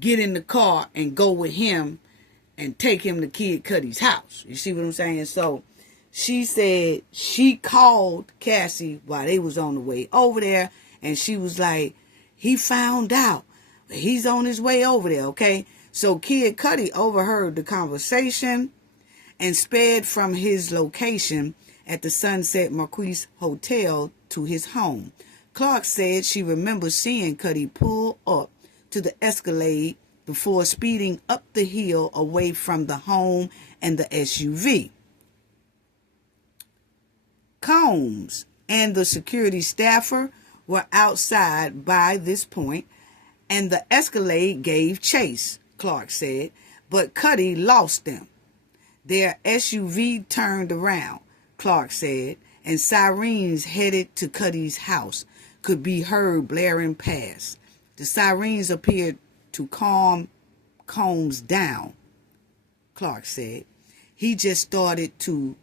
get in the car and go with him and take him to Kid Cudi's house. You see what I'm saying? So she said she called Cassie while they was on the way over there, and she was like, he found out. He's on his way over there, okay? So Kid Cudi overheard the conversation and sped from his location at the Sunset Marquis Hotel to his home. Clark said she remembers seeing Cudi pull up to the Escalade before speeding up the hill away from the home and the SUV. Combs and the security staffer were outside by this point, and the Escalade gave chase, Clark said, but Cudi lost them. Their SUV turned around, Clark said, and sirens headed to Cudi's house could be heard blaring past. The sirens appeared to calm Combs down, Clark said. He just started to,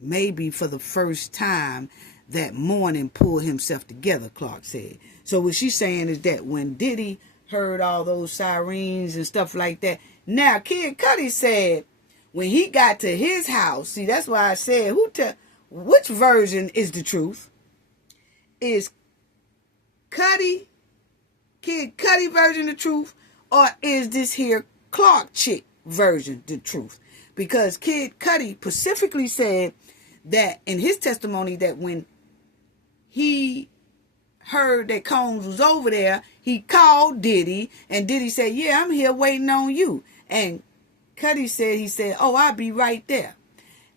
maybe for the first time that morning, pull himself together, Clark said. So what she's saying is that when Diddy heard all those sirens and stuff like that, now Kid Cudi said when he got to his house, see, that's why I said, which version is the truth? Is Kid Cudi version the truth, or is this here Clark chick version the truth? Because Kid Cudi specifically said that in his testimony that when he heard that Combs was over there, he called Diddy, and Diddy said, yeah, I'm here waiting on you. And Cudi said, he said, oh, I'll be right there.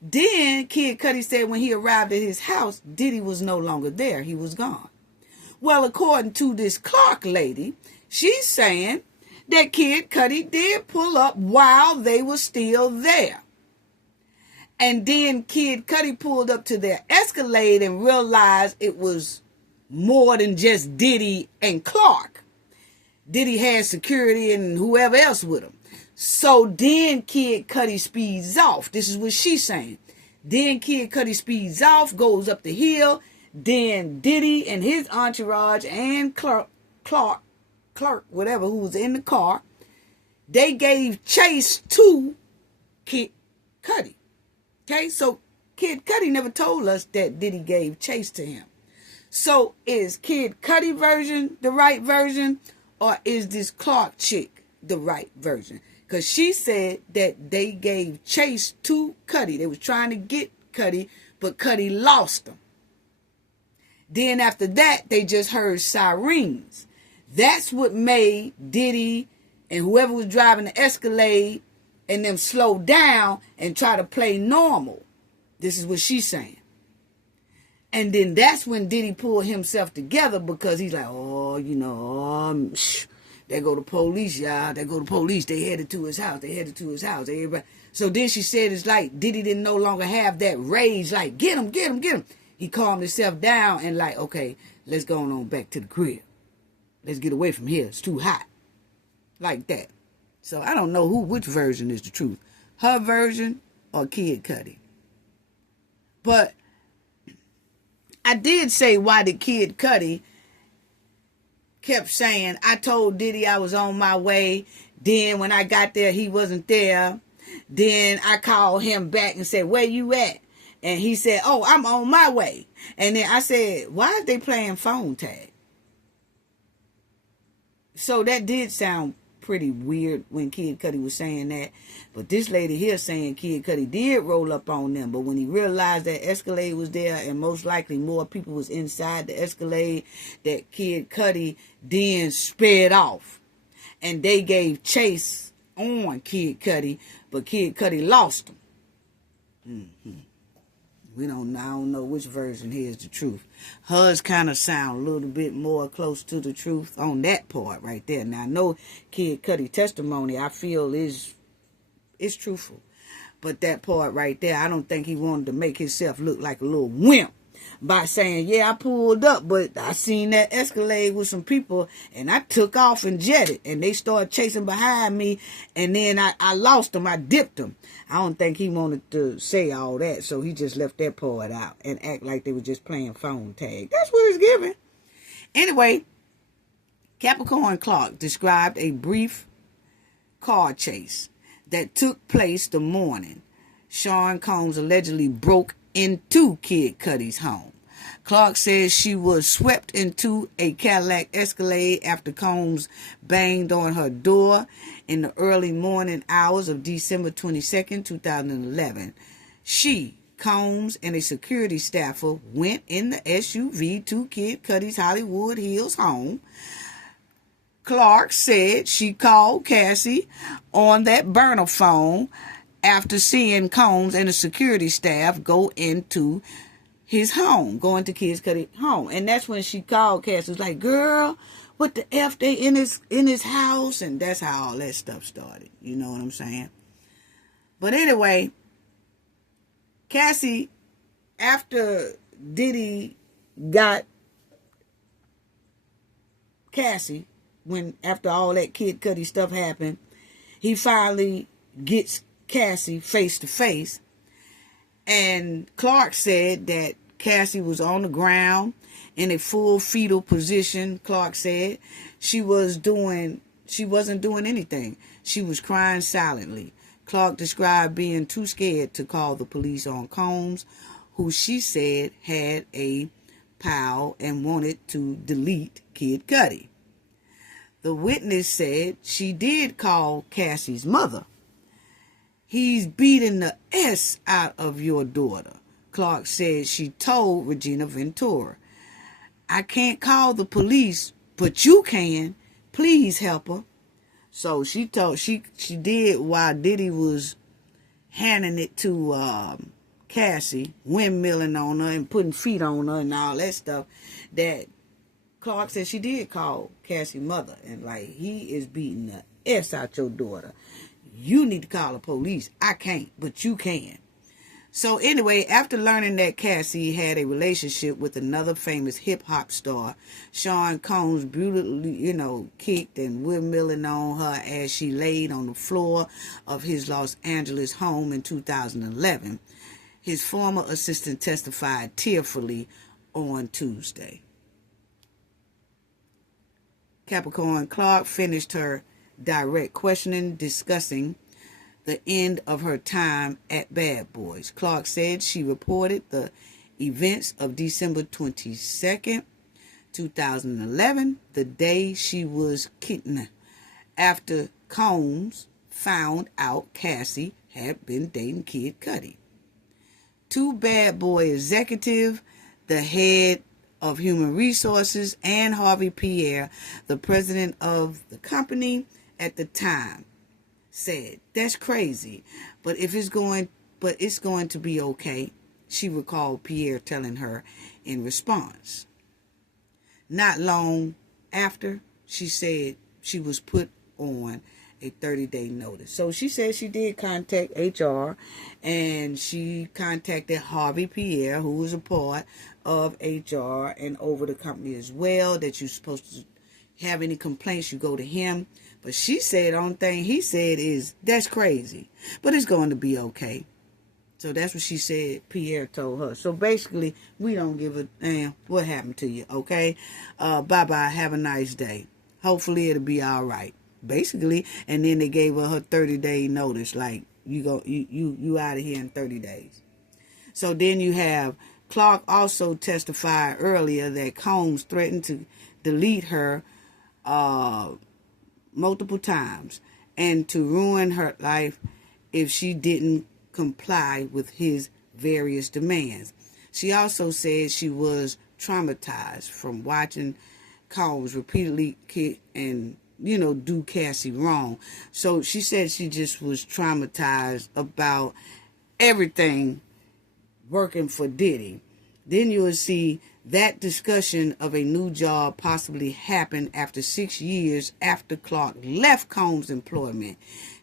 Then Kid Cudi said when he arrived at his house, Diddy was no longer there. He was gone. Well, according to this Clark lady, she's saying that Kid Cudi did pull up while they were still there. And then Kid Cudi pulled up to their Escalade and realized it was more than just Diddy and Clark. Diddy had security and whoever else with him. So then Kid Cudi speeds off. This is what she's saying. Then Kid Cudi speeds off, goes up the hill. Then Diddy and his entourage and Clark, whatever, who was in the car, they gave chase to Kid Cudi. Okay, so Kid Cudi never told us that Diddy gave chase to him. So is Kid Cudi version the right version, or is this Clark chick the right version? Because she said that they gave chase to Cudi. They was trying to get Cudi, but Cudi lost them. Then after that, they just heard sirens. That's what made Diddy and whoever was driving the Escalade and them slow down and try to play normal. This is what she's saying. And then that's when Diddy pulled himself together, because he's like, there go the police, y'all. There go the police. They headed to his house. Everybody. So then she said it's like Diddy didn't no longer have that rage, like, get him, get him, get him. He calmed himself down and like, okay, let's go on back to the crib. Let's get away from here. It's too hot. Like that. So I don't know which version is the truth. Her version or Kid Cudi. But I did say, why did Kid Cudi kept saying, I told Diddy I was on my way. Then when I got there, he wasn't there. Then I called him back and said, where you at? And he said, oh, I'm on my way. And then I said, why is they playing phone tag? So that did sound pretty weird when Kid Cudi was saying that. But this lady here saying Kid Cudi did roll up on them. But when he realized that Escalade was there and most likely more people was inside the Escalade, that Kid Cudi then sped off. And they gave chase on Kid Cudi, but Kid Cudi lost him. I don't know which version here is the truth. Hers kind of sound a little bit more close to the truth on that part right there. Now, I know Kid Cudi testimony, I feel is truthful. But that part right there, I don't think he wanted to make himself look like a little wimp by saying, yeah, I pulled up, but I seen that Escalade with some people, and I took off and jetted, and they started chasing behind me, and then I lost them, I dipped them. I don't think he wanted to say all that, so he just left that part out and act like they were just playing phone tag. That's what it's giving. Anyway, Capricorn Clark described a brief car chase that took place the morning Sean Combs allegedly broke into Kid Cudi's home. Clark says she was swept into a Cadillac Escalade after Combs banged on her door in the early morning hours of December 22nd, 2011. She, Combs, and a security staffer went in the SUV to Kid Cudi's Hollywood Hills home. Clark said she called Cassie on that burner phone after seeing Combs and the security staff go into his home, going to Kid Cudi's home. And that's when she called Cassie. Was like, girl, what the F, they in his house? And that's how all that stuff started. You know what I'm saying? But anyway, Cassie, after Diddy got Cassie, after all that Kid Cudi stuff happened, he finally gets Cassie face to face. And Clark said that Cassie was on the ground in a full fetal position. Clark said she wasn't doing anything. She was crying silently. Clark described being too scared to call the police on Combs, who she said had a pal and wanted to delete Kid Cudi. The witness said she did call Cassie's mother. He's beating the S out of your daughter, Clark said she told Regina Ventura. I can't call the police, but you can. Please help her. So she did while Diddy was handing it to Cassie, windmilling on her and putting feet on her and all that stuff, that Clark said she did call Cassie's mother and like, he is beating the S out your daughter. You need to call the police. I can't, but you can. So anyway, after learning that Cassie had a relationship with another famous hip-hop star, Sean Combs brutally, kicked and windmilling on her as she laid on the floor of his Los Angeles home in 2011. His former assistant testified tearfully on Tuesday. Capricorn Clark finished her direct questioning discussing the end of her time at Bad Boys. Clark said she reported the events of December 22nd, 2011, the day she was kidnapped, after Combs found out Cassie had been dating Kid Cudi. Two Bad Boy executives, the head of Human Resources, and Harvey Pierre, the president of the company at the time, said, "That's crazy, but it's going to be okay. she recalled Pierre telling her in response. Not long after, she said she was put on a 30-day notice. So she said she did contact HR, and she contacted Harvey Pierre, who was a part of HR and over the company as well, that you're supposed to have any complaints, you go to him. But she said the only thing he said is, that's crazy, but it's going to be okay. So that's what she said Pierre told her. So basically, we don't give a damn what happened to you, okay? Bye-bye. Have a nice day. Hopefully it'll be all right. Basically, and then they gave her 30-day notice, like, you out of here in 30 days. So then you have Clark also testified earlier that Combs threatened to delete her multiple times and to ruin her life if she didn't comply with his various demands. She also said she was traumatized from watching Combs repeatedly kick and, do Cassie wrong. So she said she just was traumatized about everything working for Diddy. Then you will see that discussion of a new job possibly happened after 6 years after Clark left Combs' employment.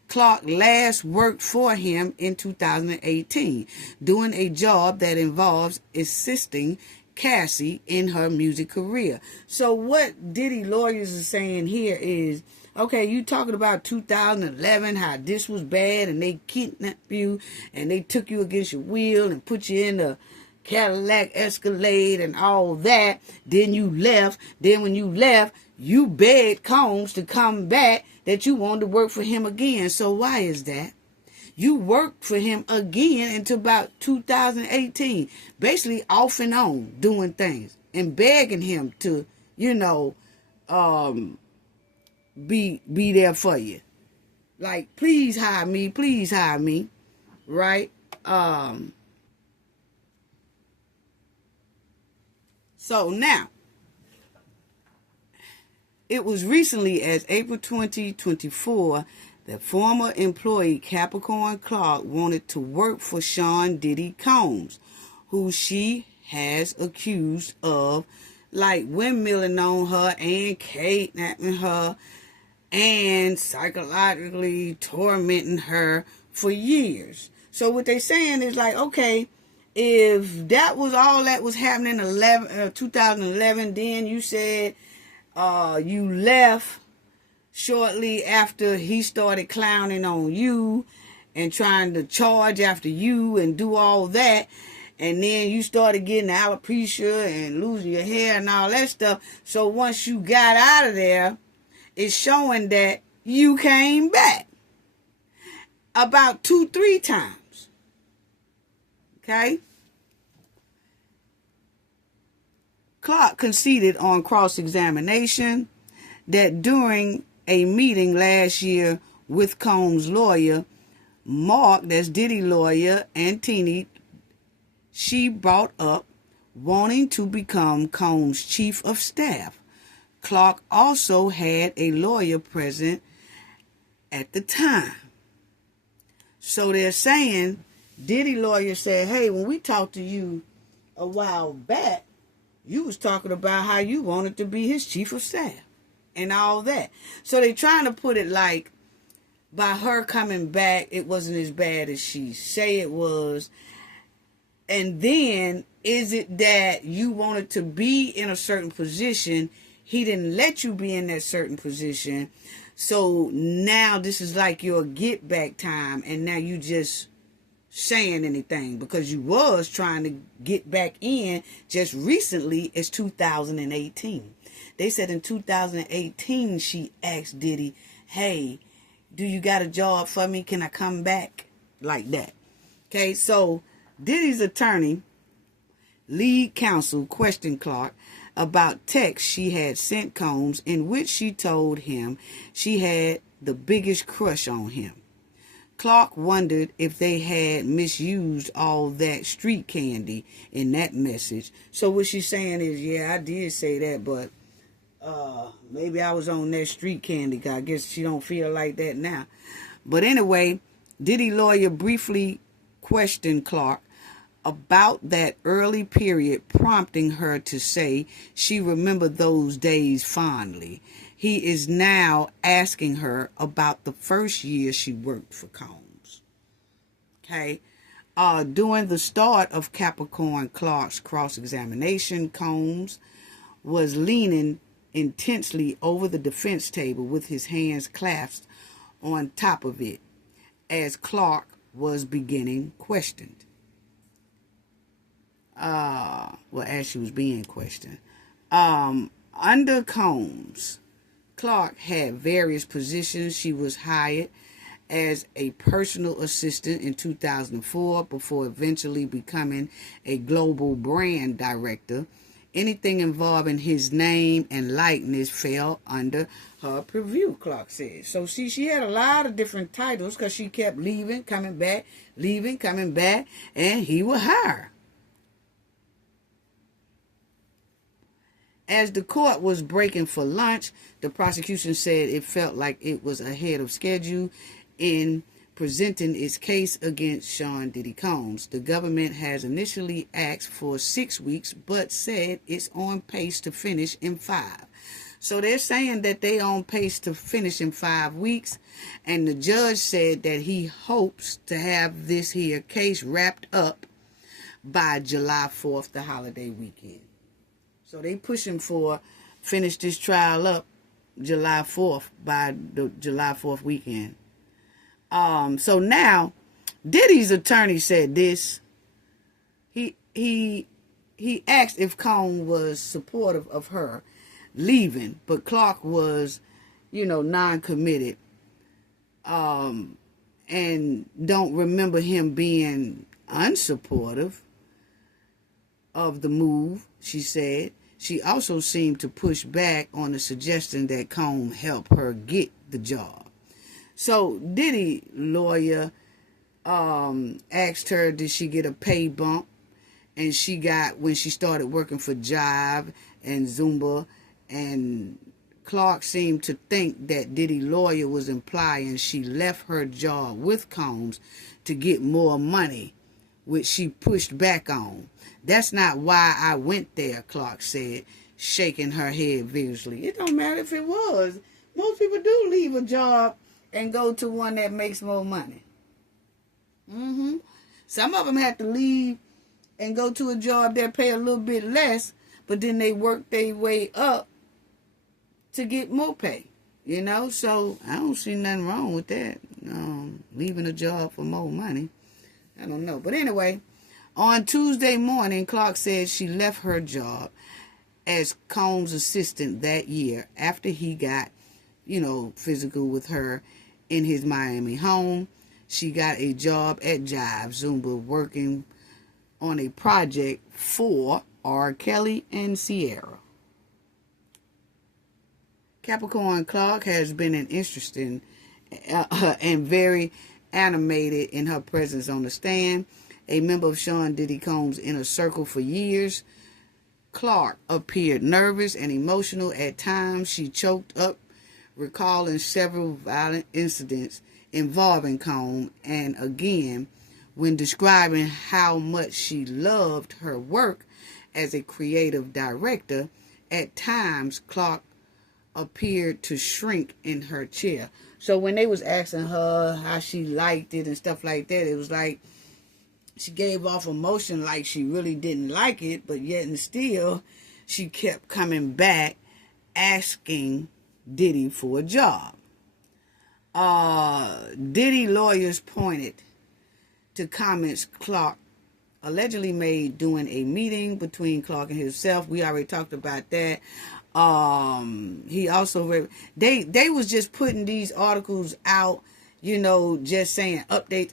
Clark last worked for him in 2018, doing a job that involves assisting Cassie in her music career. So what Diddy lawyers are saying here is, okay, you talking about 2011, how this was bad, and they kidnapped you, and they took you against your will and put you in a Cadillac Escalade and all that. Then you left. Then when you left, you begged Combs to come back, that you wanted to work for him again. So why is that? You worked for him again until about 2018, basically off and on doing things and begging him to, be there for you. Like, please hire me, right? So now, it was recently, as April 2024, that former employee Capricorn Clark wanted to work for Sean Diddy Combs, who she has accused of, like, windmilling on her and kidnapping her and psychologically tormenting her for years. So what they saying is like, okay, if that was all that was happening in 2011, then you said you left shortly after he started clowning on you and trying to charge after you and do all that. And then you started getting alopecia and losing your hair and all that stuff. So once you got out of there, it's showing that you came back about 2-3 times. Okay? Clark conceded on cross-examination that during a meeting last year with Combs' lawyer, Mark, that's Diddy lawyer, and Teeny, she brought up wanting to become Combs' chief of staff. Clark also had a lawyer present at the time. So they're saying, Diddy lawyer said, hey, when we talked to you a while back, you was talking about how you wanted to be his chief of staff and all that. So they trying to put it like, by her coming back, it wasn't as bad as she say it was. And then, is it that you wanted to be in a certain position, he didn't let you be in that certain position, so now this is like your get back time, and now you just saying anything because you was trying to get back in just recently as 2018. They said in 2018 she asked Diddy, hey, do you got a job for me? Can I come back? Like that. Okay, so Diddy's attorney, lead counsel, questioned Clark about texts she had sent Combs in which she told him she had the biggest crush on him. Clark wondered if they had misused all that street candy in that message. So what she's saying is, yeah, I did say that, but maybe I was on that street candy. I guess she don't feel like that now. But anyway, Diddy lawyer briefly questioned Clark about that early period, prompting her to say she remembered those days fondly. He is now asking her about the first year she worked for Combs. Okay. During the start of Capricorn Clark's cross-examination, Combs was leaning intensely over the defense table with his hands clasped on top of it as Clark was beginning questioned. As she was being questioned. Under Combs, Clark had various positions. She was hired as a personal assistant in 2004 before eventually becoming a global brand director. Anything involving his name and likeness fell under her purview, Clark said. So she had a lot of different titles because she kept leaving, coming back, and he would hire. As the court was breaking for lunch, the prosecution said it felt like it was ahead of schedule in presenting its case against Sean Diddy Combs. The government has initially asked for 6 weeks, but said it's on pace to finish in 5. So they're saying that they on pace to finish in 5 weeks, and the judge said that he hopes to have this here case wrapped up by July 4th, the holiday weekend. So they pushing for finish this trial up July 4th by the July 4th weekend. So now Diddy's attorney said this. He asked if Combs was supportive of her leaving, but Clark was, non-committed. And don't remember him being unsupportive of the move, she said. She also seemed to push back on the suggestion that Combs help her get the job. So Diddy lawyer asked her, did she get a pay bump? And she got, when she started working for Jive and Zumba, and Clark seemed to think that Diddy lawyer was implying she left her job with Combs to get more money, which she pushed back on. That's not why I went there, Clark said, shaking her head vigorously. It don't matter if it was. Most people do leave a job and go to one that makes more money. Some of them have to leave and go to a job that pay a little bit less, but then they work their way up to get more pay. So I don't see nothing wrong with that. Leaving a job for more money. I don't know. But anyway, on Tuesday morning, Clark said she left her job as Combs' assistant that year after he got, physical with her in his Miami home. She got a job at Jive Zumba working on a project for R. Kelly and Sierra. Capricorn Clark has been an interesting and very animated in her presence on the stand. A member of Sean Diddy Combs' inner circle for years, Clark appeared nervous and emotional at times. She choked up, recalling several violent incidents involving Combs, and again, when describing how much she loved her work as a creative director, at times Clark appeared to shrink in her chair. So when they was asking her how she liked it and stuff like that, it was like she gave off emotion like she really didn't like it, but yet and still she kept coming back asking Diddy for a job. Diddy lawyers pointed to comments Clark allegedly made during a meeting between Clark and himself. We already talked about that. He also they was just putting these articles out, just saying update,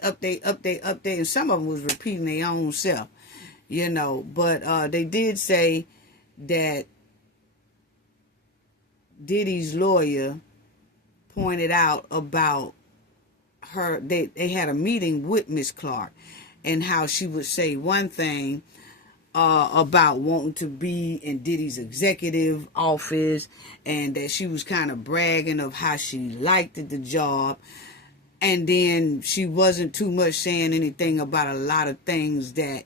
and some of them was repeating their own self, but they did say that Diddy's lawyer pointed out about her, they had a meeting with Miss Clark, and how she would say one thing about wanting to be in Diddy's executive office, and that she was kind of bragging of how she liked the job, and then she wasn't too much saying anything about a lot of things that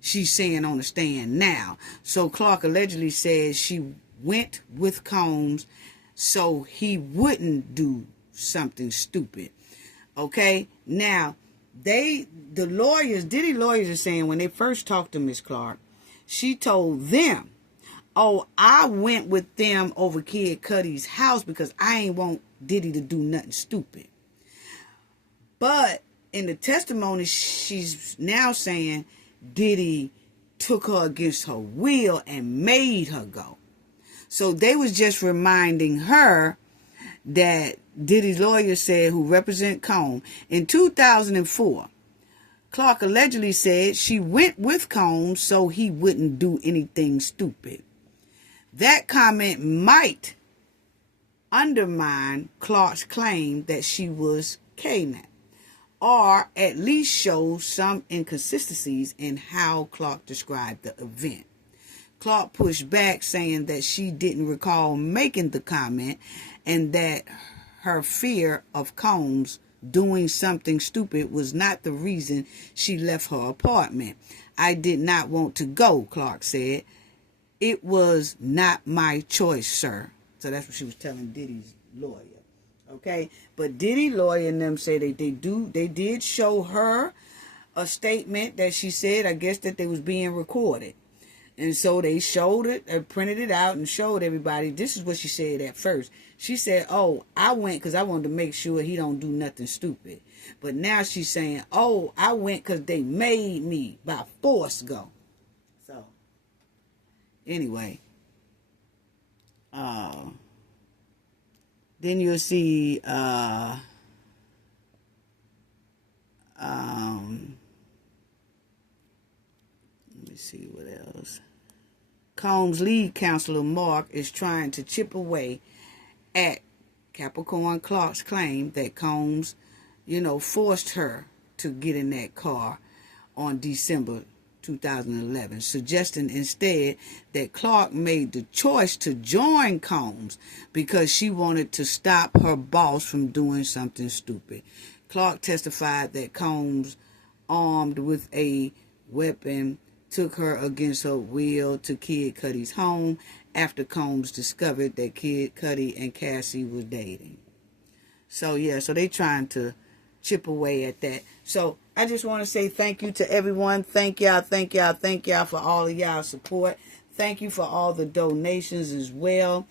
she's saying on the stand now. So Clark allegedly says she went with Combs so he wouldn't do something stupid. Okay? Now, Diddy lawyers are saying when they first talked to Miss Clark, she told them, oh, I went with them over Kid Cudi's house because I ain't want Diddy to do nothing stupid. But in the testimony, she's now saying Diddy took her against her will and made her go. So they was just reminding her that Diddy's lawyer said, who represent Combs, in 2004, Clark allegedly said she went with Combs so he wouldn't do anything stupid. That comment might undermine Clark's claim that she was kidnapped, or at least show some inconsistencies in how Clark described the event. Clark pushed back, saying that she didn't recall making the comment and that her fear of Combs doing something stupid was not the reason she left her apartment. I did not want to go, Clark said. It was not my choice, sir. So that's what she was telling Diddy's lawyer. Okay, but Diddy lawyer and them say they did show her a statement that she said, I guess, that they was being recorded. And so they showed it, printed it out and showed everybody. This is what she said at first. She said, oh, I went because I wanted to make sure he don't do nothing stupid. But now she's saying, oh, I went because they made me by force go. So, anyway. Then you'll see, let me see what else. Combs' lead counselor, Mark, is trying to chip away at Capricorn Clark's claim that Combs, forced her to get in that car on December 2011, suggesting instead that Clark made the choice to join Combs because she wanted to stop her boss from doing something stupid. Clark testified that Combs, armed with a weapon, took her against her will to Kid Cudi's home after Combs discovered that Kid Cudi and Cassie was dating. So they trying to chip away at that. So I just want to say thank you to everyone. Thank y'all for all of y'all support. Thank you for all the donations as well.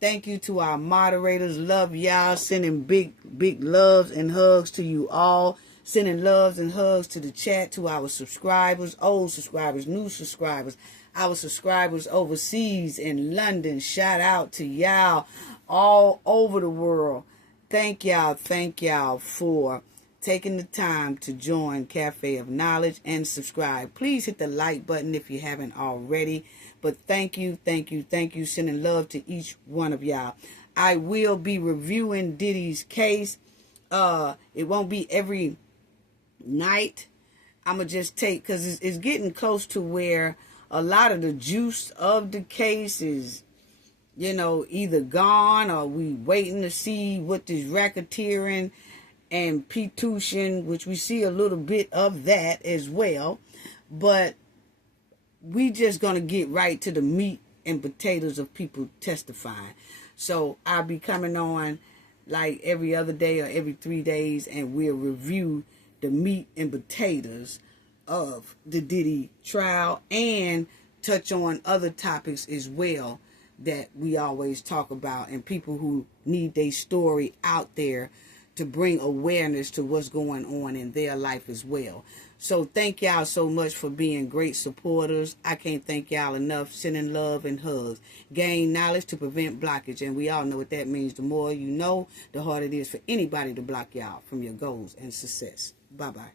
Thank you to our moderators. Love y'all. Sending big loves and hugs to you all. Sending loves and hugs to the chat, to our subscribers, old subscribers, new subscribers, our subscribers overseas in London. Shout out to y'all all over the world. Thank y'all for taking the time to join Cafe of Knowledge and subscribe. Please hit the like button if you haven't already. But thank you. Sending love to each one of y'all. I will be reviewing Diddy's case. It won't be every night. I'm going to just take, because it's getting close to where a lot of the juice of the case is, either gone or we waiting to see what this racketeering and P-tuition, which we see a little bit of that as well. But we just going to get right to the meat and potatoes of people testifying. So I'll be coming on like every other day or every 3 days, and we'll review the meat and potatoes of the Diddy trial and touch on other topics as well that we always talk about, and people who need their story out there to bring awareness to what's going on in their life as well. So thank y'all so much for being great supporters. I can't thank y'all enough. Sending love and hugs. Gain knowledge to prevent blockage. And we all know what that means. The more you know, the harder it is for anybody to block y'all from your goals and success. Bye-bye.